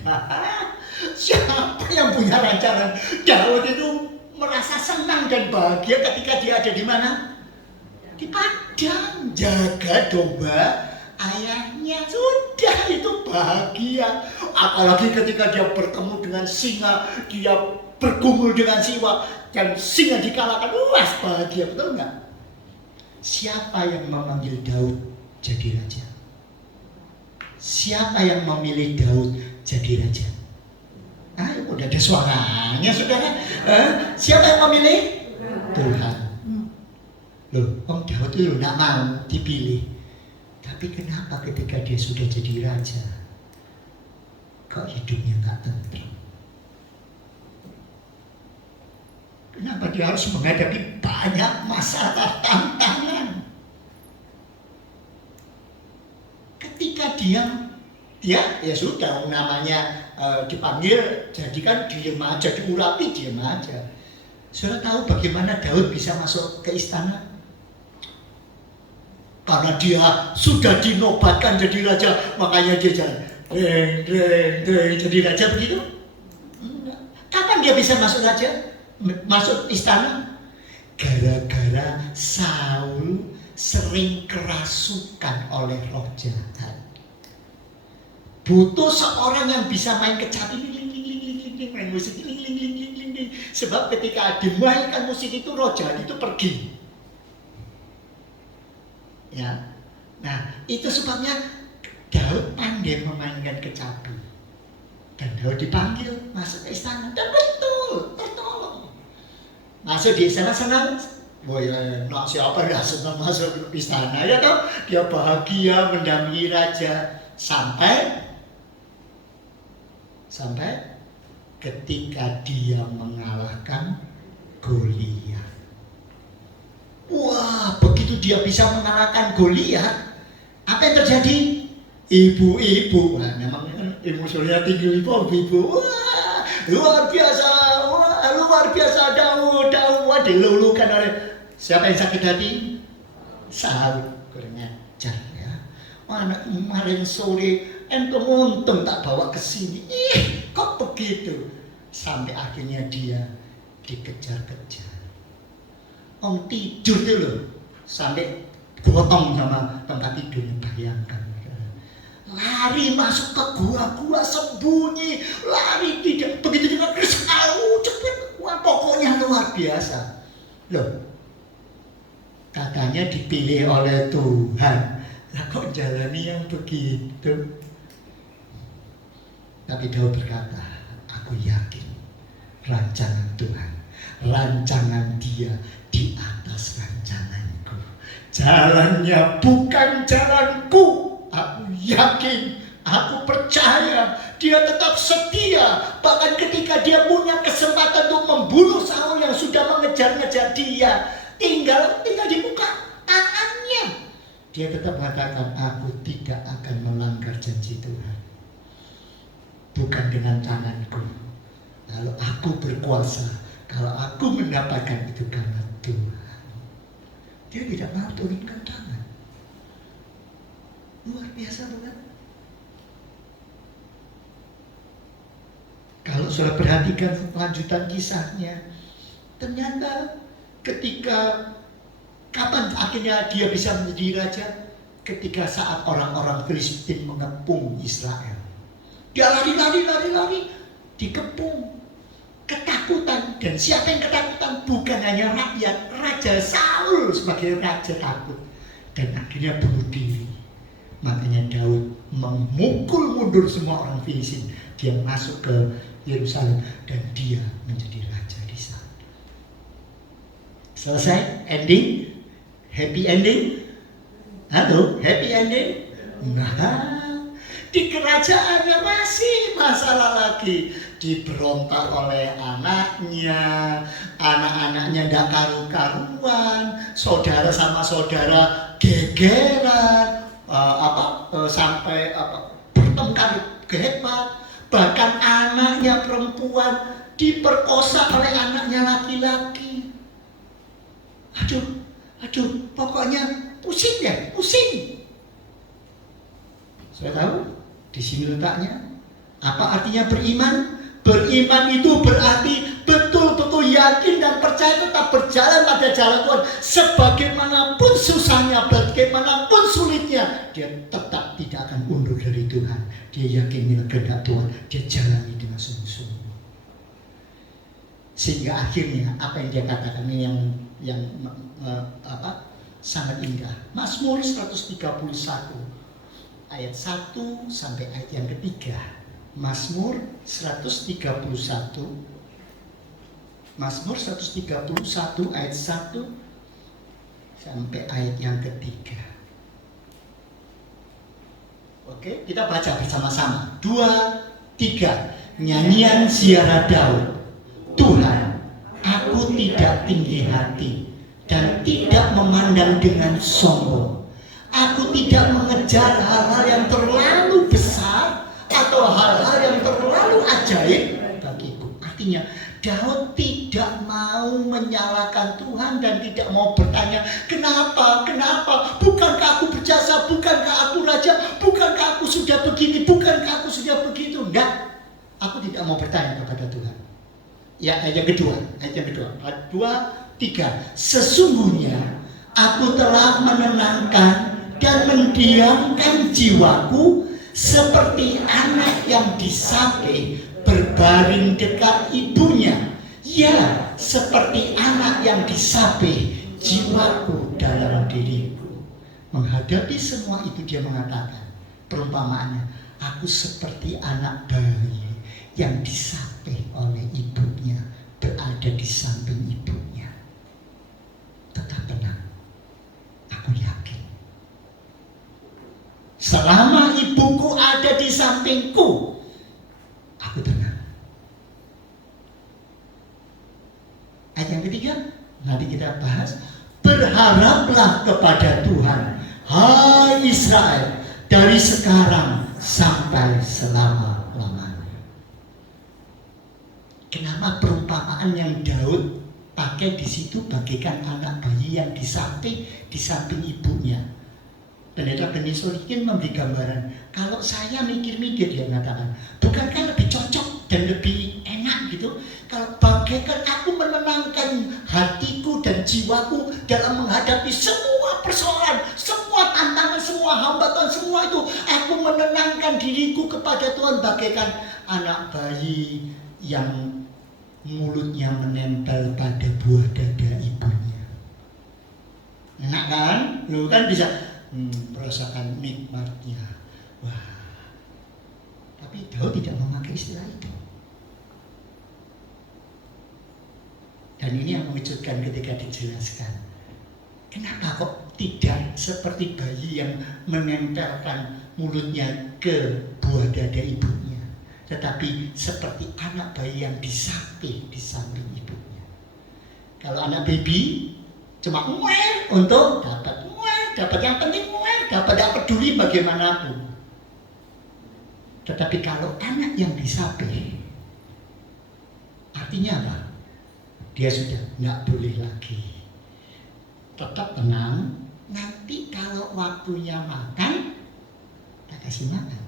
Nah, siapa yang punya rancangan? Daud itu merasa senang dan bahagia ketika dia ada di mana? Di padang, jaga domba ayahnya. Sudah, itu bahagia. Apalagi ketika dia bertemu dengan singa, dia bergumul dengan singa, dan singa dikalahkan. Wah, bahagia, betul nggak? Siapa yang memanggil Daud jadi raja? Siapa yang memilih Daud jadi raja? Udah ada suaranya saudara. Siapa yang memilih? Tuhan. Loh, Daud itu nggak mau dipilih. Tapi kenapa ketika dia sudah jadi raja, kok hidupnya nggak tenang? Kenapa dia harus menghadapi banyak masalah, tantangan? Ketika dia ya sudah namanya dipanggil, jadi kan diem aja, diurapi diem aja. Saudara tahu bagaimana Daud bisa masuk ke istana? Karena dia sudah dinobatkan jadi raja, makanya dia jalan jadi raja begitu. Kapan dia bisa masuk raja? Masuk istana? Gara-gara Saul sering kerasukan oleh roh jahat. Butuh seorang yang bisa main kecapi, main musik, sebab ketika dimainkan musik itu roh jahat itu pergi. Ya, nah itu sebabnya Daud pandai memainkan kecapi, dan Daud dipanggil masuk ke istana, dan betul tertolong. Masuk di istana senang. Oh ya, nak siapa yang senang masuk istana ya toh? Dia bahagia mendampingi raja sampai ketika dia mengalahkan Goliat. Wah, begitu dia bisa mengalahkan Goliat, apa yang terjadi? Ibu-ibu, nah, memang emosionalnya tinggi ibu-ibu. Wah, luar biasa Daud, wah, dilulukan oleh siapa yang sakit hati? Saul, kurang ajar ya. Mana kemarin sore untung tak bawa ke sini. Kok begitu? Sampai akhirnya dia dikejar-kejar. Om tidur tuh loh, sampai gotong sama tempat tidurnya, bayangkan. Lari masuk ke gua sembunyi, lari tidak begitu juga cepet. Wah, pokoknya luar biasa. Loh, katanya dipilih oleh Tuhan, lah kok jalani yang begitu? Tapi Daud berkata, aku yakin rancangan Tuhan, rancangan Dia di atas rancanganku. Jalannya bukan jalanku. Aku yakin, aku percaya Dia tetap setia. Bahkan ketika dia punya kesempatan untuk membunuh Saul yang sudah mengejar-ngejar dia, tinggal dibuka tangannya. Dia tetap mengatakan, aku tidak akan melanggar janji Tuhan. Bukan dengan tanganku. Kalau aku berkuasa, kalau aku mendapatkan itu karena Tuhan. Dia tidak mau turunkan tangan. Luar biasa bukan? Kalau sudah perhatikan lanjutan kisahnya, ternyata ketika kapan akhirnya dia bisa menjadi raja? Ketika saat orang-orang Filistin mengepung Israel. Dia lari, dikepung, ketakutan. Dan siapa yang ketakutan? Bukan hanya rakyat, Raja Saul sebagai raja takut. Dan akhirnya bunuh diri. Makanya Daud memukul mundur semua orang Filistin. Dia masuk ke Yerusalem dan dia menjadi raja di sana. Selesai? Ending? Happy ending? Halo? Happy ending? Nah, di kerajaannya masih masalah lagi. Diberontak oleh anaknya, anak-anaknya tidak karu-karuan, saudara sama saudara gegeran, sampai bertengkar hebat. Bahkan anaknya perempuan diperkosa oleh anaknya laki-laki. Aduh, pokoknya pusing ya, pusing. Saya tahu di sini letaknya. Apa artinya beriman? Beriman itu berarti betul-betul yakin dan percaya tetap berjalan pada jalan Tuhan. Sebagaimanapun susahnya, bagaimanapun sulitnya, dia tetap tidak akan mundur dari Tuhan. Dia yakin dengan kehendak Tuhan, dia jalani dengan sungguh-sungguh. Sehingga akhirnya apa yang dia katakan ini yang sangat indah. Mazmur 131 ayat 1 sampai ayat yang ketiga. Mazmur 131 ayat 1 sampai ayat yang ketiga. Oke, kita baca bersama-sama. 2, 3. Nyanyian ziarah Daud. Tuhan, aku tidak tinggi hati dan tidak memandang dengan sombong. Aku tidak mengejar hal-hal yang terlalu besar atau hal-hal yang terlalu ajaib bagiku. Artinya Daud tidak mau menyalahkan Tuhan dan tidak mau bertanya, kenapa? Bukankah aku berjasa? Bukankah aku raja? Bukankah aku sudah begini? Bukankah aku sudah begitu? Enggak, aku tidak mau bertanya kepada Tuhan. Ya, ayat yang kedua. Ayat 2, 3. Sesungguhnya aku telah menenangkan dan mendiamkan jiwaku seperti anak yang disapih berbaring dekat ibunya. Ya, seperti anak yang disapih jiwaku dalam diriku. Menghadapi semua itu dia mengatakan, perumpamaannya, aku seperti anak bayi yang disapih oleh ibunya, berada di samping ibunya. Tetap tenang, aku yakin selama ibuku ada di sampingku, aku tenang. Ayat yang ketiga, nanti kita bahas. Berharaplah kepada Tuhan, hai Israel, dari sekarang sampai selama-lamanya. Kenapa perumpamaan yang Daud pakai di situ bagaikan anak bayi yang disapih di samping ibunya? Pendeta Beni Solikin memberi gambaran, kalau saya mikir-mikir, dia mengatakan, bukankah lebih cocok dan lebih enak gitu kalau bagaikan aku menenangkan hatiku dan jiwaku dalam menghadapi semua persoalan, semua tantangan, semua hambatan, semua itu aku menenangkan diriku kepada Tuhan bagaikan anak bayi yang mulutnya menempel pada buah dada ibunya. Enak kan? Lu kan bisa merasakan nikmatnya. Wah. Tapi Daud tidak memakai istilah itu. Dan ini yang mengejutkan ketika dijelaskan. Kenapa kok tidak seperti bayi yang menempelkan mulutnya ke buah dada ibunya, tetapi seperti anak bayi yang disapih di samping ibunya. Kalau anak baby cuma untuk dapat yang penting dapat tidak peduli bagaimanapun. Tetapi kalau anak yang disapih, artinya apa? Dia sudah nggak boleh lagi. Tetap tenang. Nanti kalau waktunya makan, tak kasih makan.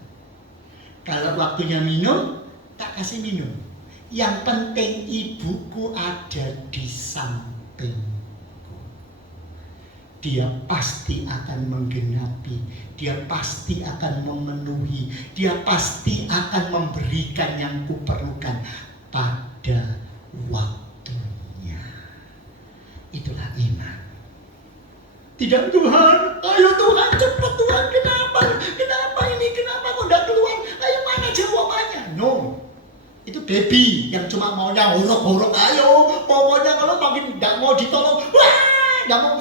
Kalau waktunya minum, tak kasih minum. Yang penting ibuku ada di samping. Dia pasti akan menggenapi, dia pasti akan memenuhi, dia pasti akan memberikan yang kuperlukan pada waktunya. Itulah iman. Tidak, Tuhan, ayo Tuhan, cepat Tuhan, kenapa ini, kenapa kok tidak keluar, ayo mana jawabannya? No, itu baby yang cuma maunya horok-horok, ayo, pokoknya kalau makin tidak mau ditolong, tidak mau,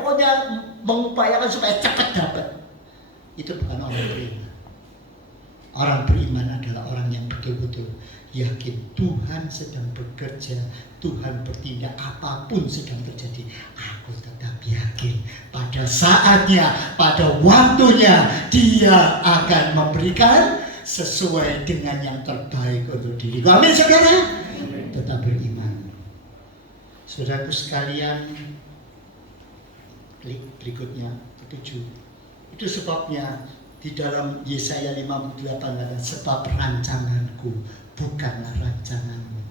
pokoknya mengupayakan supaya cepat dapat. Itu bukan orang beriman. Orang beriman adalah orang yang betul-betul yakin Tuhan sedang bekerja, Tuhan bertindak, apapun sedang terjadi, aku tetap yakin pada saatnya, pada waktunya Dia akan memberikan sesuai dengan yang terbaik untuk diriku. Amin, saudara. Tetap beriman. Saudaraku sekalian, klik berikutnya, ke-7. Itu sebabnya di dalam Yesaya 58 kata, sebab rancanganku bukanlah rancanganmu,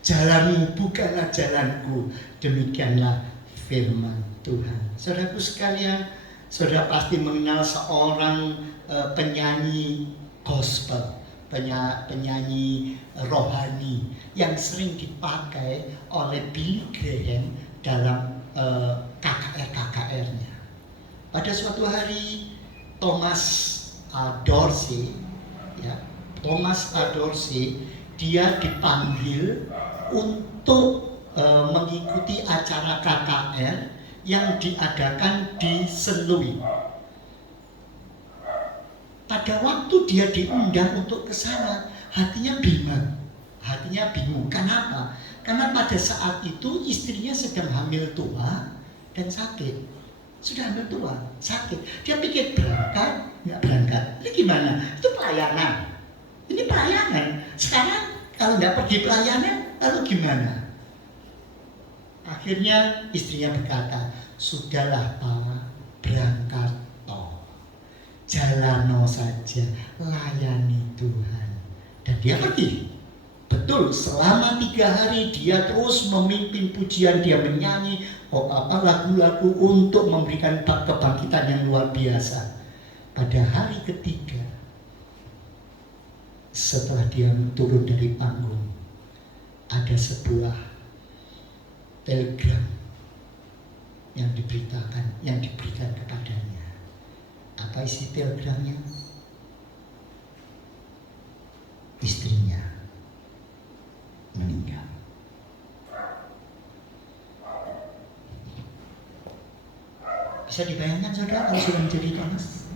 jalanmu bukanlah jalanku, demikianlah firman Tuhan. Saudaraku sekalian, saudara pasti mengenal seorang penyanyi gospel, penyanyi rohani yang sering dipakai oleh Billy Graham dalam KKR-KKR-nya. Pada suatu hari Thomas Dorsey, dia dipanggil untuk mengikuti acara KKR yang diadakan di St. Louis. Pada waktu dia diundang untuk ke sana, hatinya bingung. Kenapa? Karena pada saat itu istrinya sedang hamil tua dan sakit. Sudah hamil tua, sakit. Dia pikir nggak berangkat. Ini gimana? Itu pelayanan. Ini pelayanan. Sekarang Kalau nggak pergi pelayanan, lalu gimana? Akhirnya istrinya berkata, sudahlah Pak, berangkat toh, jalano saja, layani Tuhan. Dan dia pergi. Betul, selama 3 hari dia terus memimpin pujian, dia menyanyi lagu-lagu untuk memberikan kebangkitan yang luar biasa. Pada hari ketiga, setelah dia turun dari panggung, ada sebuah telegram yang diberikan kepadanya. Apa isi telegramnya? Istrinya meninggal. Bisa dibayangkan saudara kalau sudah menjadi Thomas?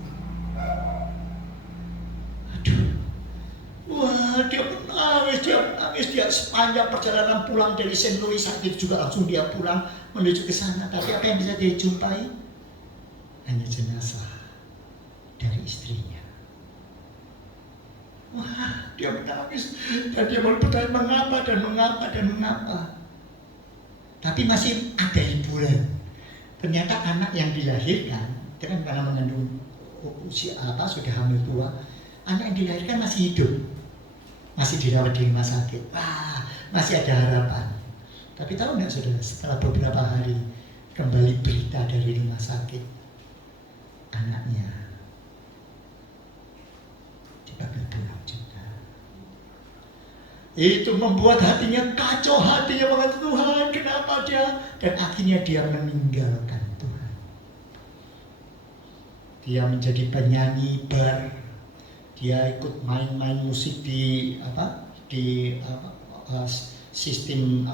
Aduh, wah dia menangis, dia sepanjang perjalanan pulang dari St. Louis sakit juga langsung dia pulang menuju ke sana. Tapi apa yang bisa dia jumpai? Hanya jenazah dari istrinya. Wah, dia menangis dan dia mulai bertanya mengapa. Tapi masih ada hiburan. Ternyata anak yang dilahirkan, kan karena mengandung usia sudah hamil tua, anak yang dilahirkan masih hidup, masih dirawat di rumah sakit. Wah, masih ada harapan. Tapi tahu nggak saudara, setelah beberapa hari kembali berita dari rumah sakit, anaknya dipanggil pulang juga. Itu membuat hatinya kacau, hatinya mengatakan Tuhan, kenapa dia? Dan akhirnya dia meninggalkan Tuhan. Dia menjadi penyanyi bar, dia ikut main-main musik di sistem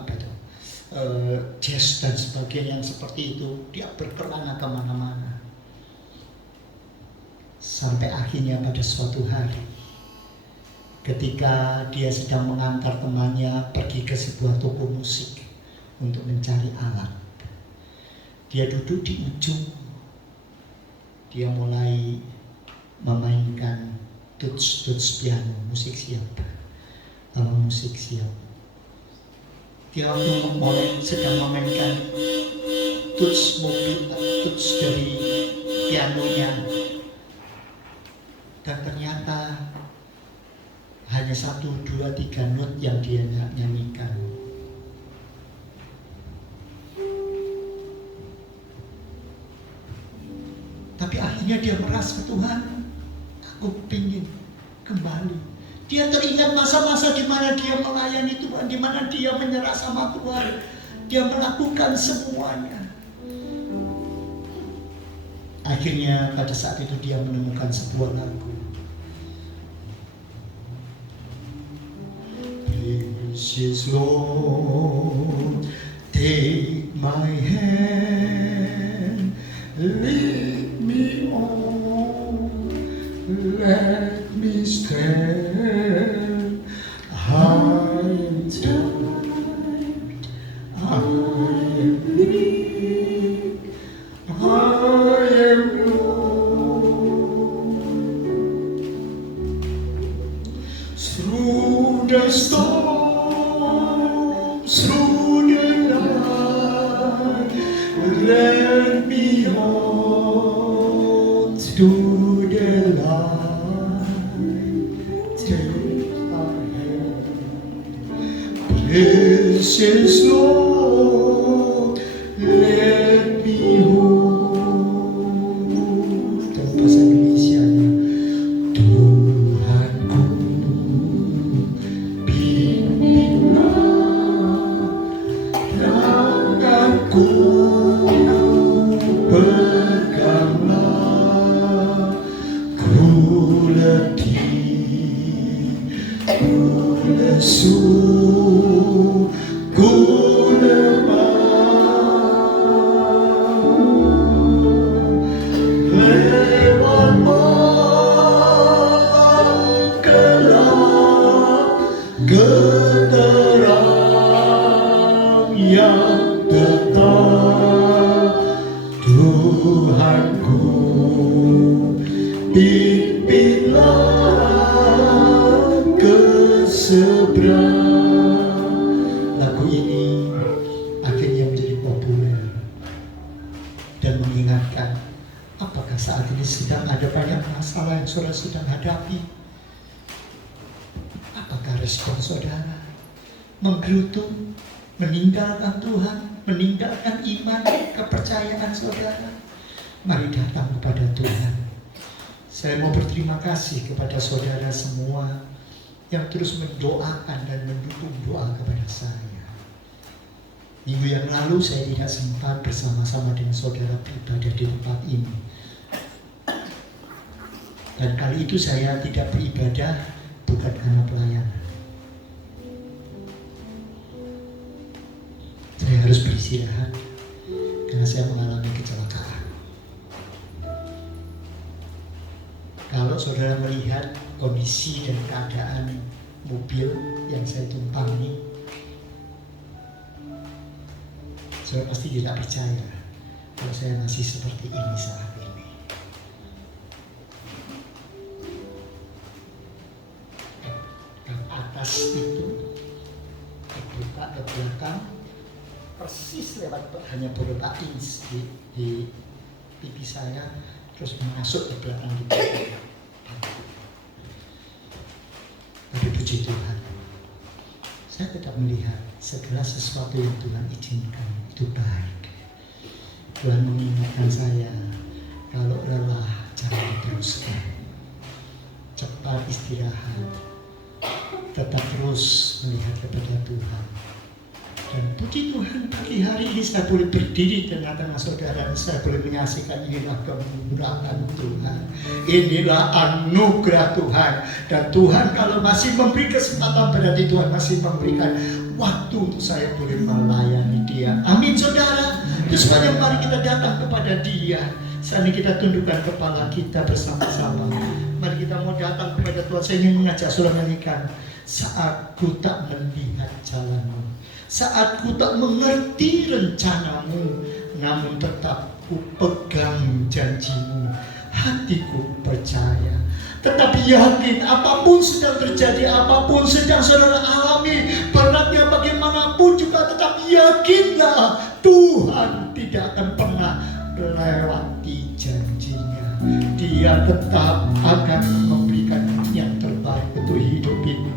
jazz dan sebagainya yang seperti itu. Dia berkelana kemana-mana. Sampai akhirnya pada suatu hari, ketika dia sedang mengantar temannya pergi ke sebuah toko musik untuk mencari alat, dia duduk di ujung. Dia mulai memainkan tuts piano, musik siap. Dia waktu sedang memainkan tuts dari pianonya, dan ternyata hanya 1, 2, 3 not yang dia nyanyikan. Tapi akhirnya dia merasa, Tuhan, aku ingin kembali. Dia teringat masa-masa di mana dia melayani Tuhan, di mana dia menyerah sama Tuhan. Dia melakukan semuanya. Akhirnya pada saat itu dia menemukan sebuah lagu. Precious Lord, take my hand, lead me on, let me stand. I am tired, I am weak, I am low. Through the storm, through the night, let me hold to the light. Take my hand, precious Lord, let me hold. Dalam bahasa Indonesianya, Tuhanku, bimbinglah tanganku, peganglah, ku letih, ku lesu, ku lemah. Lewat malam gelap, keterang yang tetap, Tuhanku, pimpinlah ke seberang. Lagu ini akhirnya menjadi populer dan mengingatkan, apakah saat ini sedang ada banyak masalah yang saudara sedang hadapi? Apakah respon saudara menggerutu, meninggalkan Tuhan, meninggalkan iman, kepercayaan saudara? Mari datang kepada Tuhan. Saya mau berterima kasih kepada saudara semua yang terus mendoakan dan mendukung doa kepada saya. Minggu yang lalu saya tidak sempat bersama-sama dengan saudara beribadah di tempat ini. Dan kali itu saya tidak beribadah bukan karena pelayanan. Saya harus beristirahat karena saya mengalami kecelakaan. Kalau saudara melihat kondisi dan keadaan mobil yang saya tumpangi, saudara pasti tidak percaya kalau saya masih seperti ini saat ini. Yang atas itu terbuka ke belakang, persis lewat hanya beberapa inch di pipi saya, terus masuk ke belakang gitu. Tapi puji Tuhan, saya tetap melihat segala sesuatu yang Tuhan izinkan itu baik. Tuhan mengingatkan saya, kalau lelah jangan diteruskan, cepat istirahat, tetap terus melihat kepada Tuhan. Dan puji Tuhan, pagi hari ini saya boleh berdiri di tengah-tengah saudara dan saya boleh menyaksikan inilah kemurahan Tuhan, inilah anugerah Tuhan. Dan Tuhan kalau masih memberi kesempatan, berarti Tuhan masih memberikan waktu untuk saya boleh melayani Dia. Amin saudara. Terus mari kita datang kepada Dia. Saat ini kita tundukkan kepala kita bersama-sama. Mari kita mau datang kepada Tuhan. Saya ingin mengajak saudara nyanyikan, saat ku tak melihat jalanmu, saat ku tak mengerti rencanamu, namun tetap ku pegang janjimu. Hatiku percaya, tetapi yakin apapun sedang terjadi, apapun sedang saudara alami, beratnya bagaimanapun juga tetap yakinlah Tuhan tidak akan pernah melewati janjinya. Dia tetap akan memberikan yang terbaik untuk hidup ini.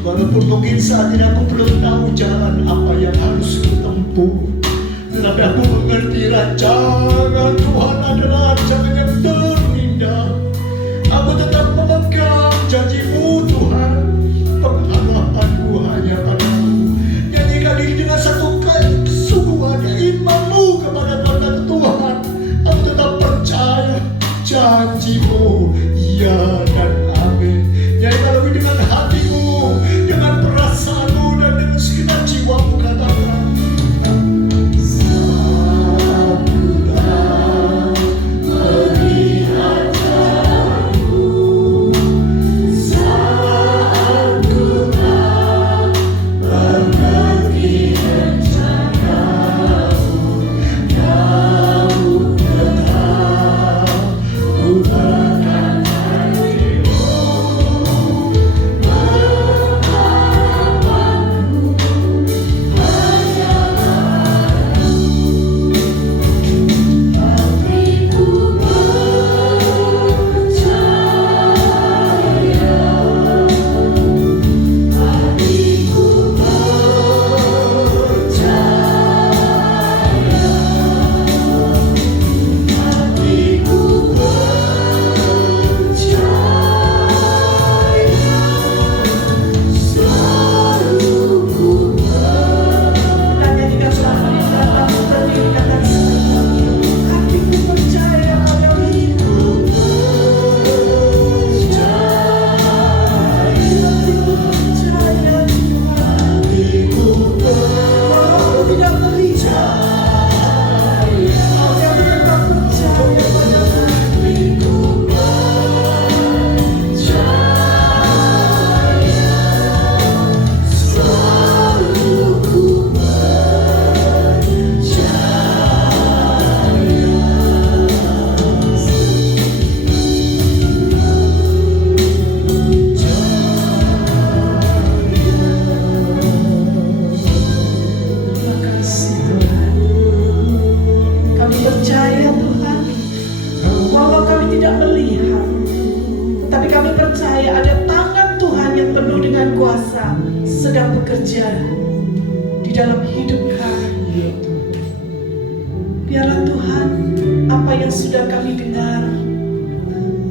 Walaupun mungkin saat ini aku belum tahu jalan apa yang harus kutempuh, tetapi aku mengerti rancangan Tuhan adalah rancangan yang terindah. Aku tetap memegang janji-Mu Tuhan, pengharapanku hanya padamu. Nyanyikan diri dengan satu kesungguhan imanmu kepada Tuhan. Aku tetap percaya janji-Mu, ya dan amin. Nyanyikan lebih dengan hatimu, dengan perasaanmu dan dengan segenap jiwamu, katakan, saat ku tak melihat jalanmu, saat ku tak berkuasa sedang bekerja di dalam hidup kami. Biarlah Tuhan, apa yang sudah kami dengar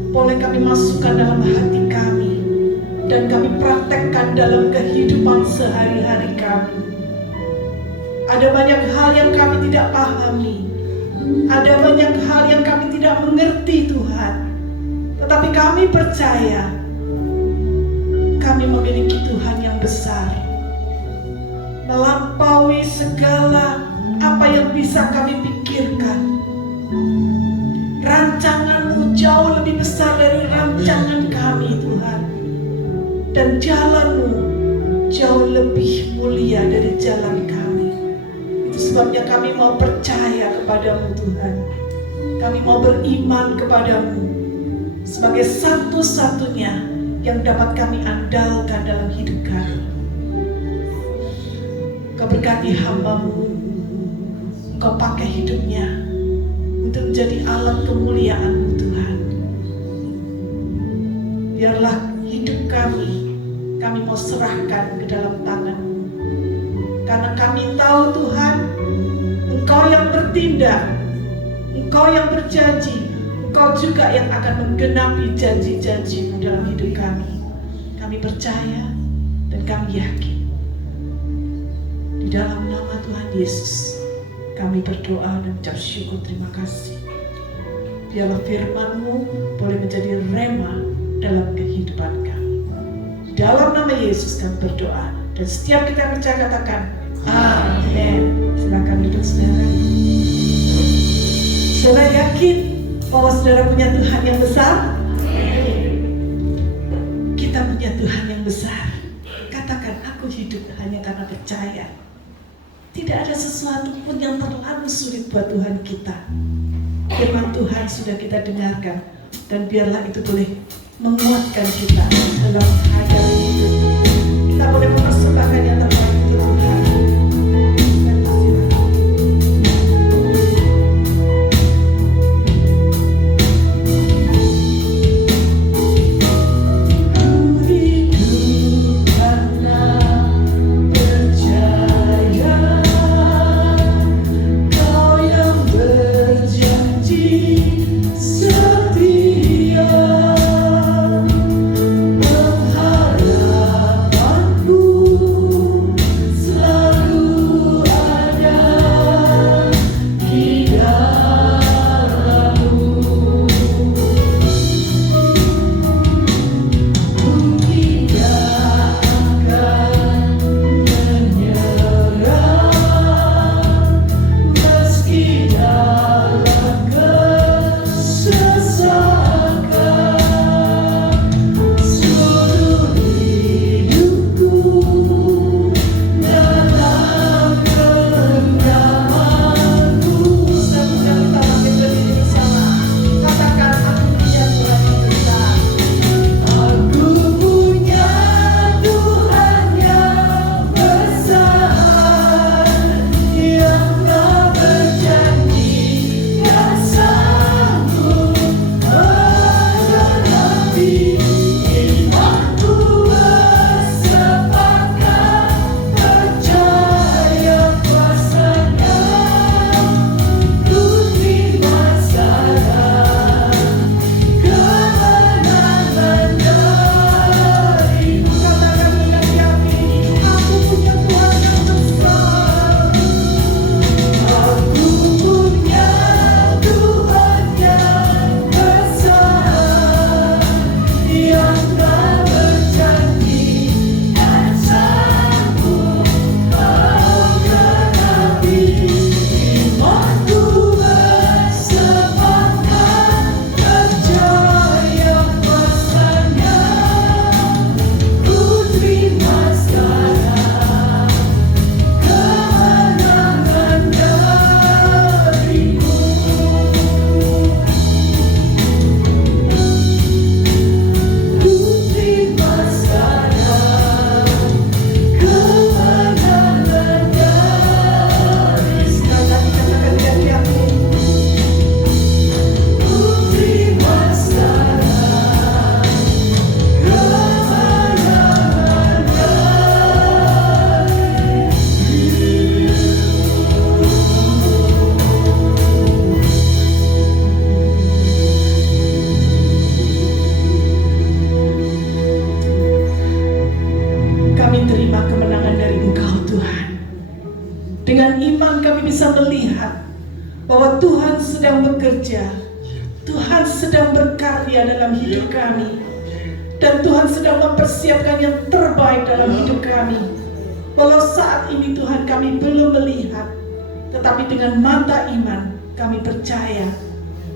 boleh kami masukkan dalam hati kami dan kami praktekkan dalam kehidupan sehari-hari kami. Ada banyak hal yang kami tidak pahami, ada banyak hal yang kami tidak mengerti Tuhan, tetapi kami percaya kami memiliki Tuhan yang besar, melampaui segala apa yang bisa kami pikirkan. Rancangan-Mu jauh lebih besar dari rancangan kami Tuhan, dan jalan-Mu jauh lebih mulia dari jalan kami. Itu sebabnya kami mau percaya kepadamu Tuhan. Kami mau beriman kepadamu sebagai satu-satunya yang dapat kami andalkan dalam hidup kami. Kau berkati hamba-Mu, Engkau pakai hidupnya untuk menjadi alat kemuliaan-Mu Tuhan. Biarlah hidup kami mau serahkan ke dalam tangan-Mu, karena kami tahu Tuhan, Engkau yang bertindak, Engkau yang berjanji, Engkau juga yang akan menggenapi janji-janji-Mu dalam hidup kami. Kami percaya dan kami yakin. Di dalam nama Tuhan Yesus kami berdoa dan ucap syukur terima kasih. Biarlah firman-Mu boleh menjadi rema dalam kehidupan kami. Di dalam nama Yesus kami berdoa, dan setiap kita yang percaya katakan amin. Silakan duduk saudara. Saudara yakin bahwa saudara punya Tuhan yang besar? Kita punya Tuhan yang besar. Katakan, aku hidup hanya karena percaya. Tidak ada sesuatu pun yang terlalu sulit buat Tuhan kita. Firman Tuhan sudah kita dengarkan, dan biarlah itu boleh menguatkan kita dalam menghadapi hidup. Kita boleh mempersembahkan yang terbaik untuk Tuhan. Mengharapkanku melihat bahwa Tuhan sedang bekerja, Tuhan sedang berkarya dalam hidup kami, dan Tuhan sedang mempersiapkan yang terbaik dalam hidup kami. Walau saat ini Tuhan kami belum melihat, tetapi dengan mata iman kami percaya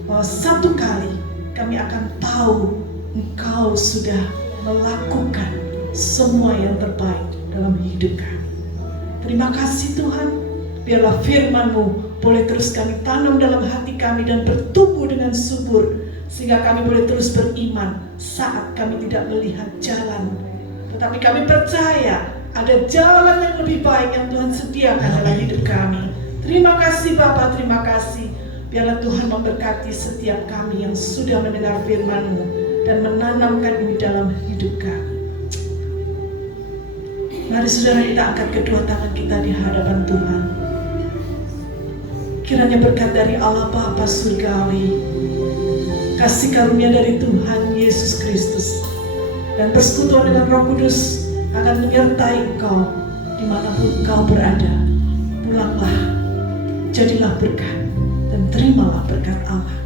bahwa satu kali kami akan tahu Engkau sudah melakukan semua yang terbaik dalam hidup kami. Terima kasih Tuhan, biarlah firman-Mu boleh terus kami tanam dalam hati kami dan bertumbuh dengan subur, sehingga kami boleh terus beriman saat kami tidak melihat jalan, tetapi kami percaya ada jalan yang lebih baik yang Tuhan sediakan dalam hidup kami. Terima kasih Bapa, terima kasih. Biarlah Tuhan memberkati setiap kami yang sudah mendengar firman-Mu dan menanamkan ini dalam hidup kami. Mari saudara, kita angkat kedua tangan kita di hadapan Tuhan. Kiranya berkat dari Allah Bapa Surgawi, kasih karunia dari Tuhan Yesus Kristus, dan persekutuan dengan Roh Kudus akan menyertai engkau dimanapun engkau berada. Pulanglah, jadilah berkat, dan terimalah berkat Allah.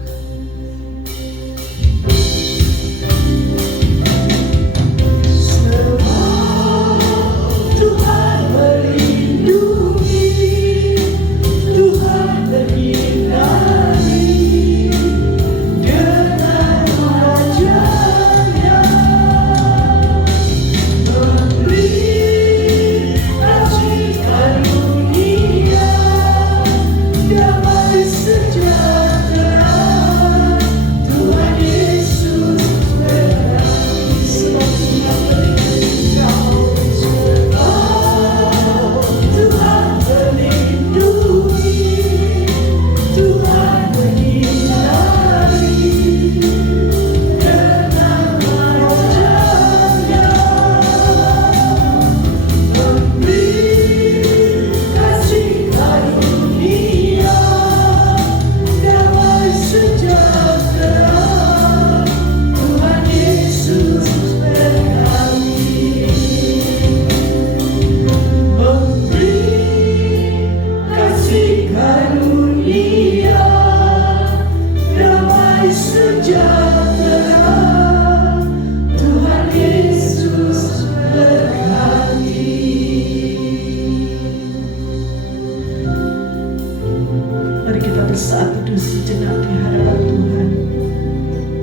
Saat teduh sejenak di hadapan Tuhan,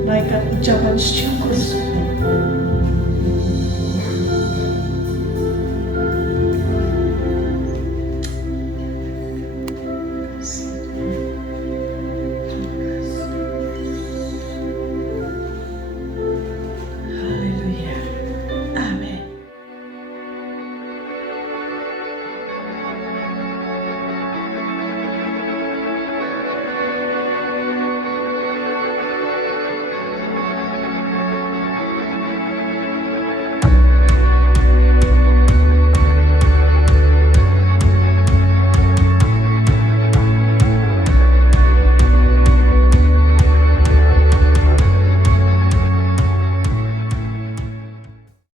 naikkan ucapan syukur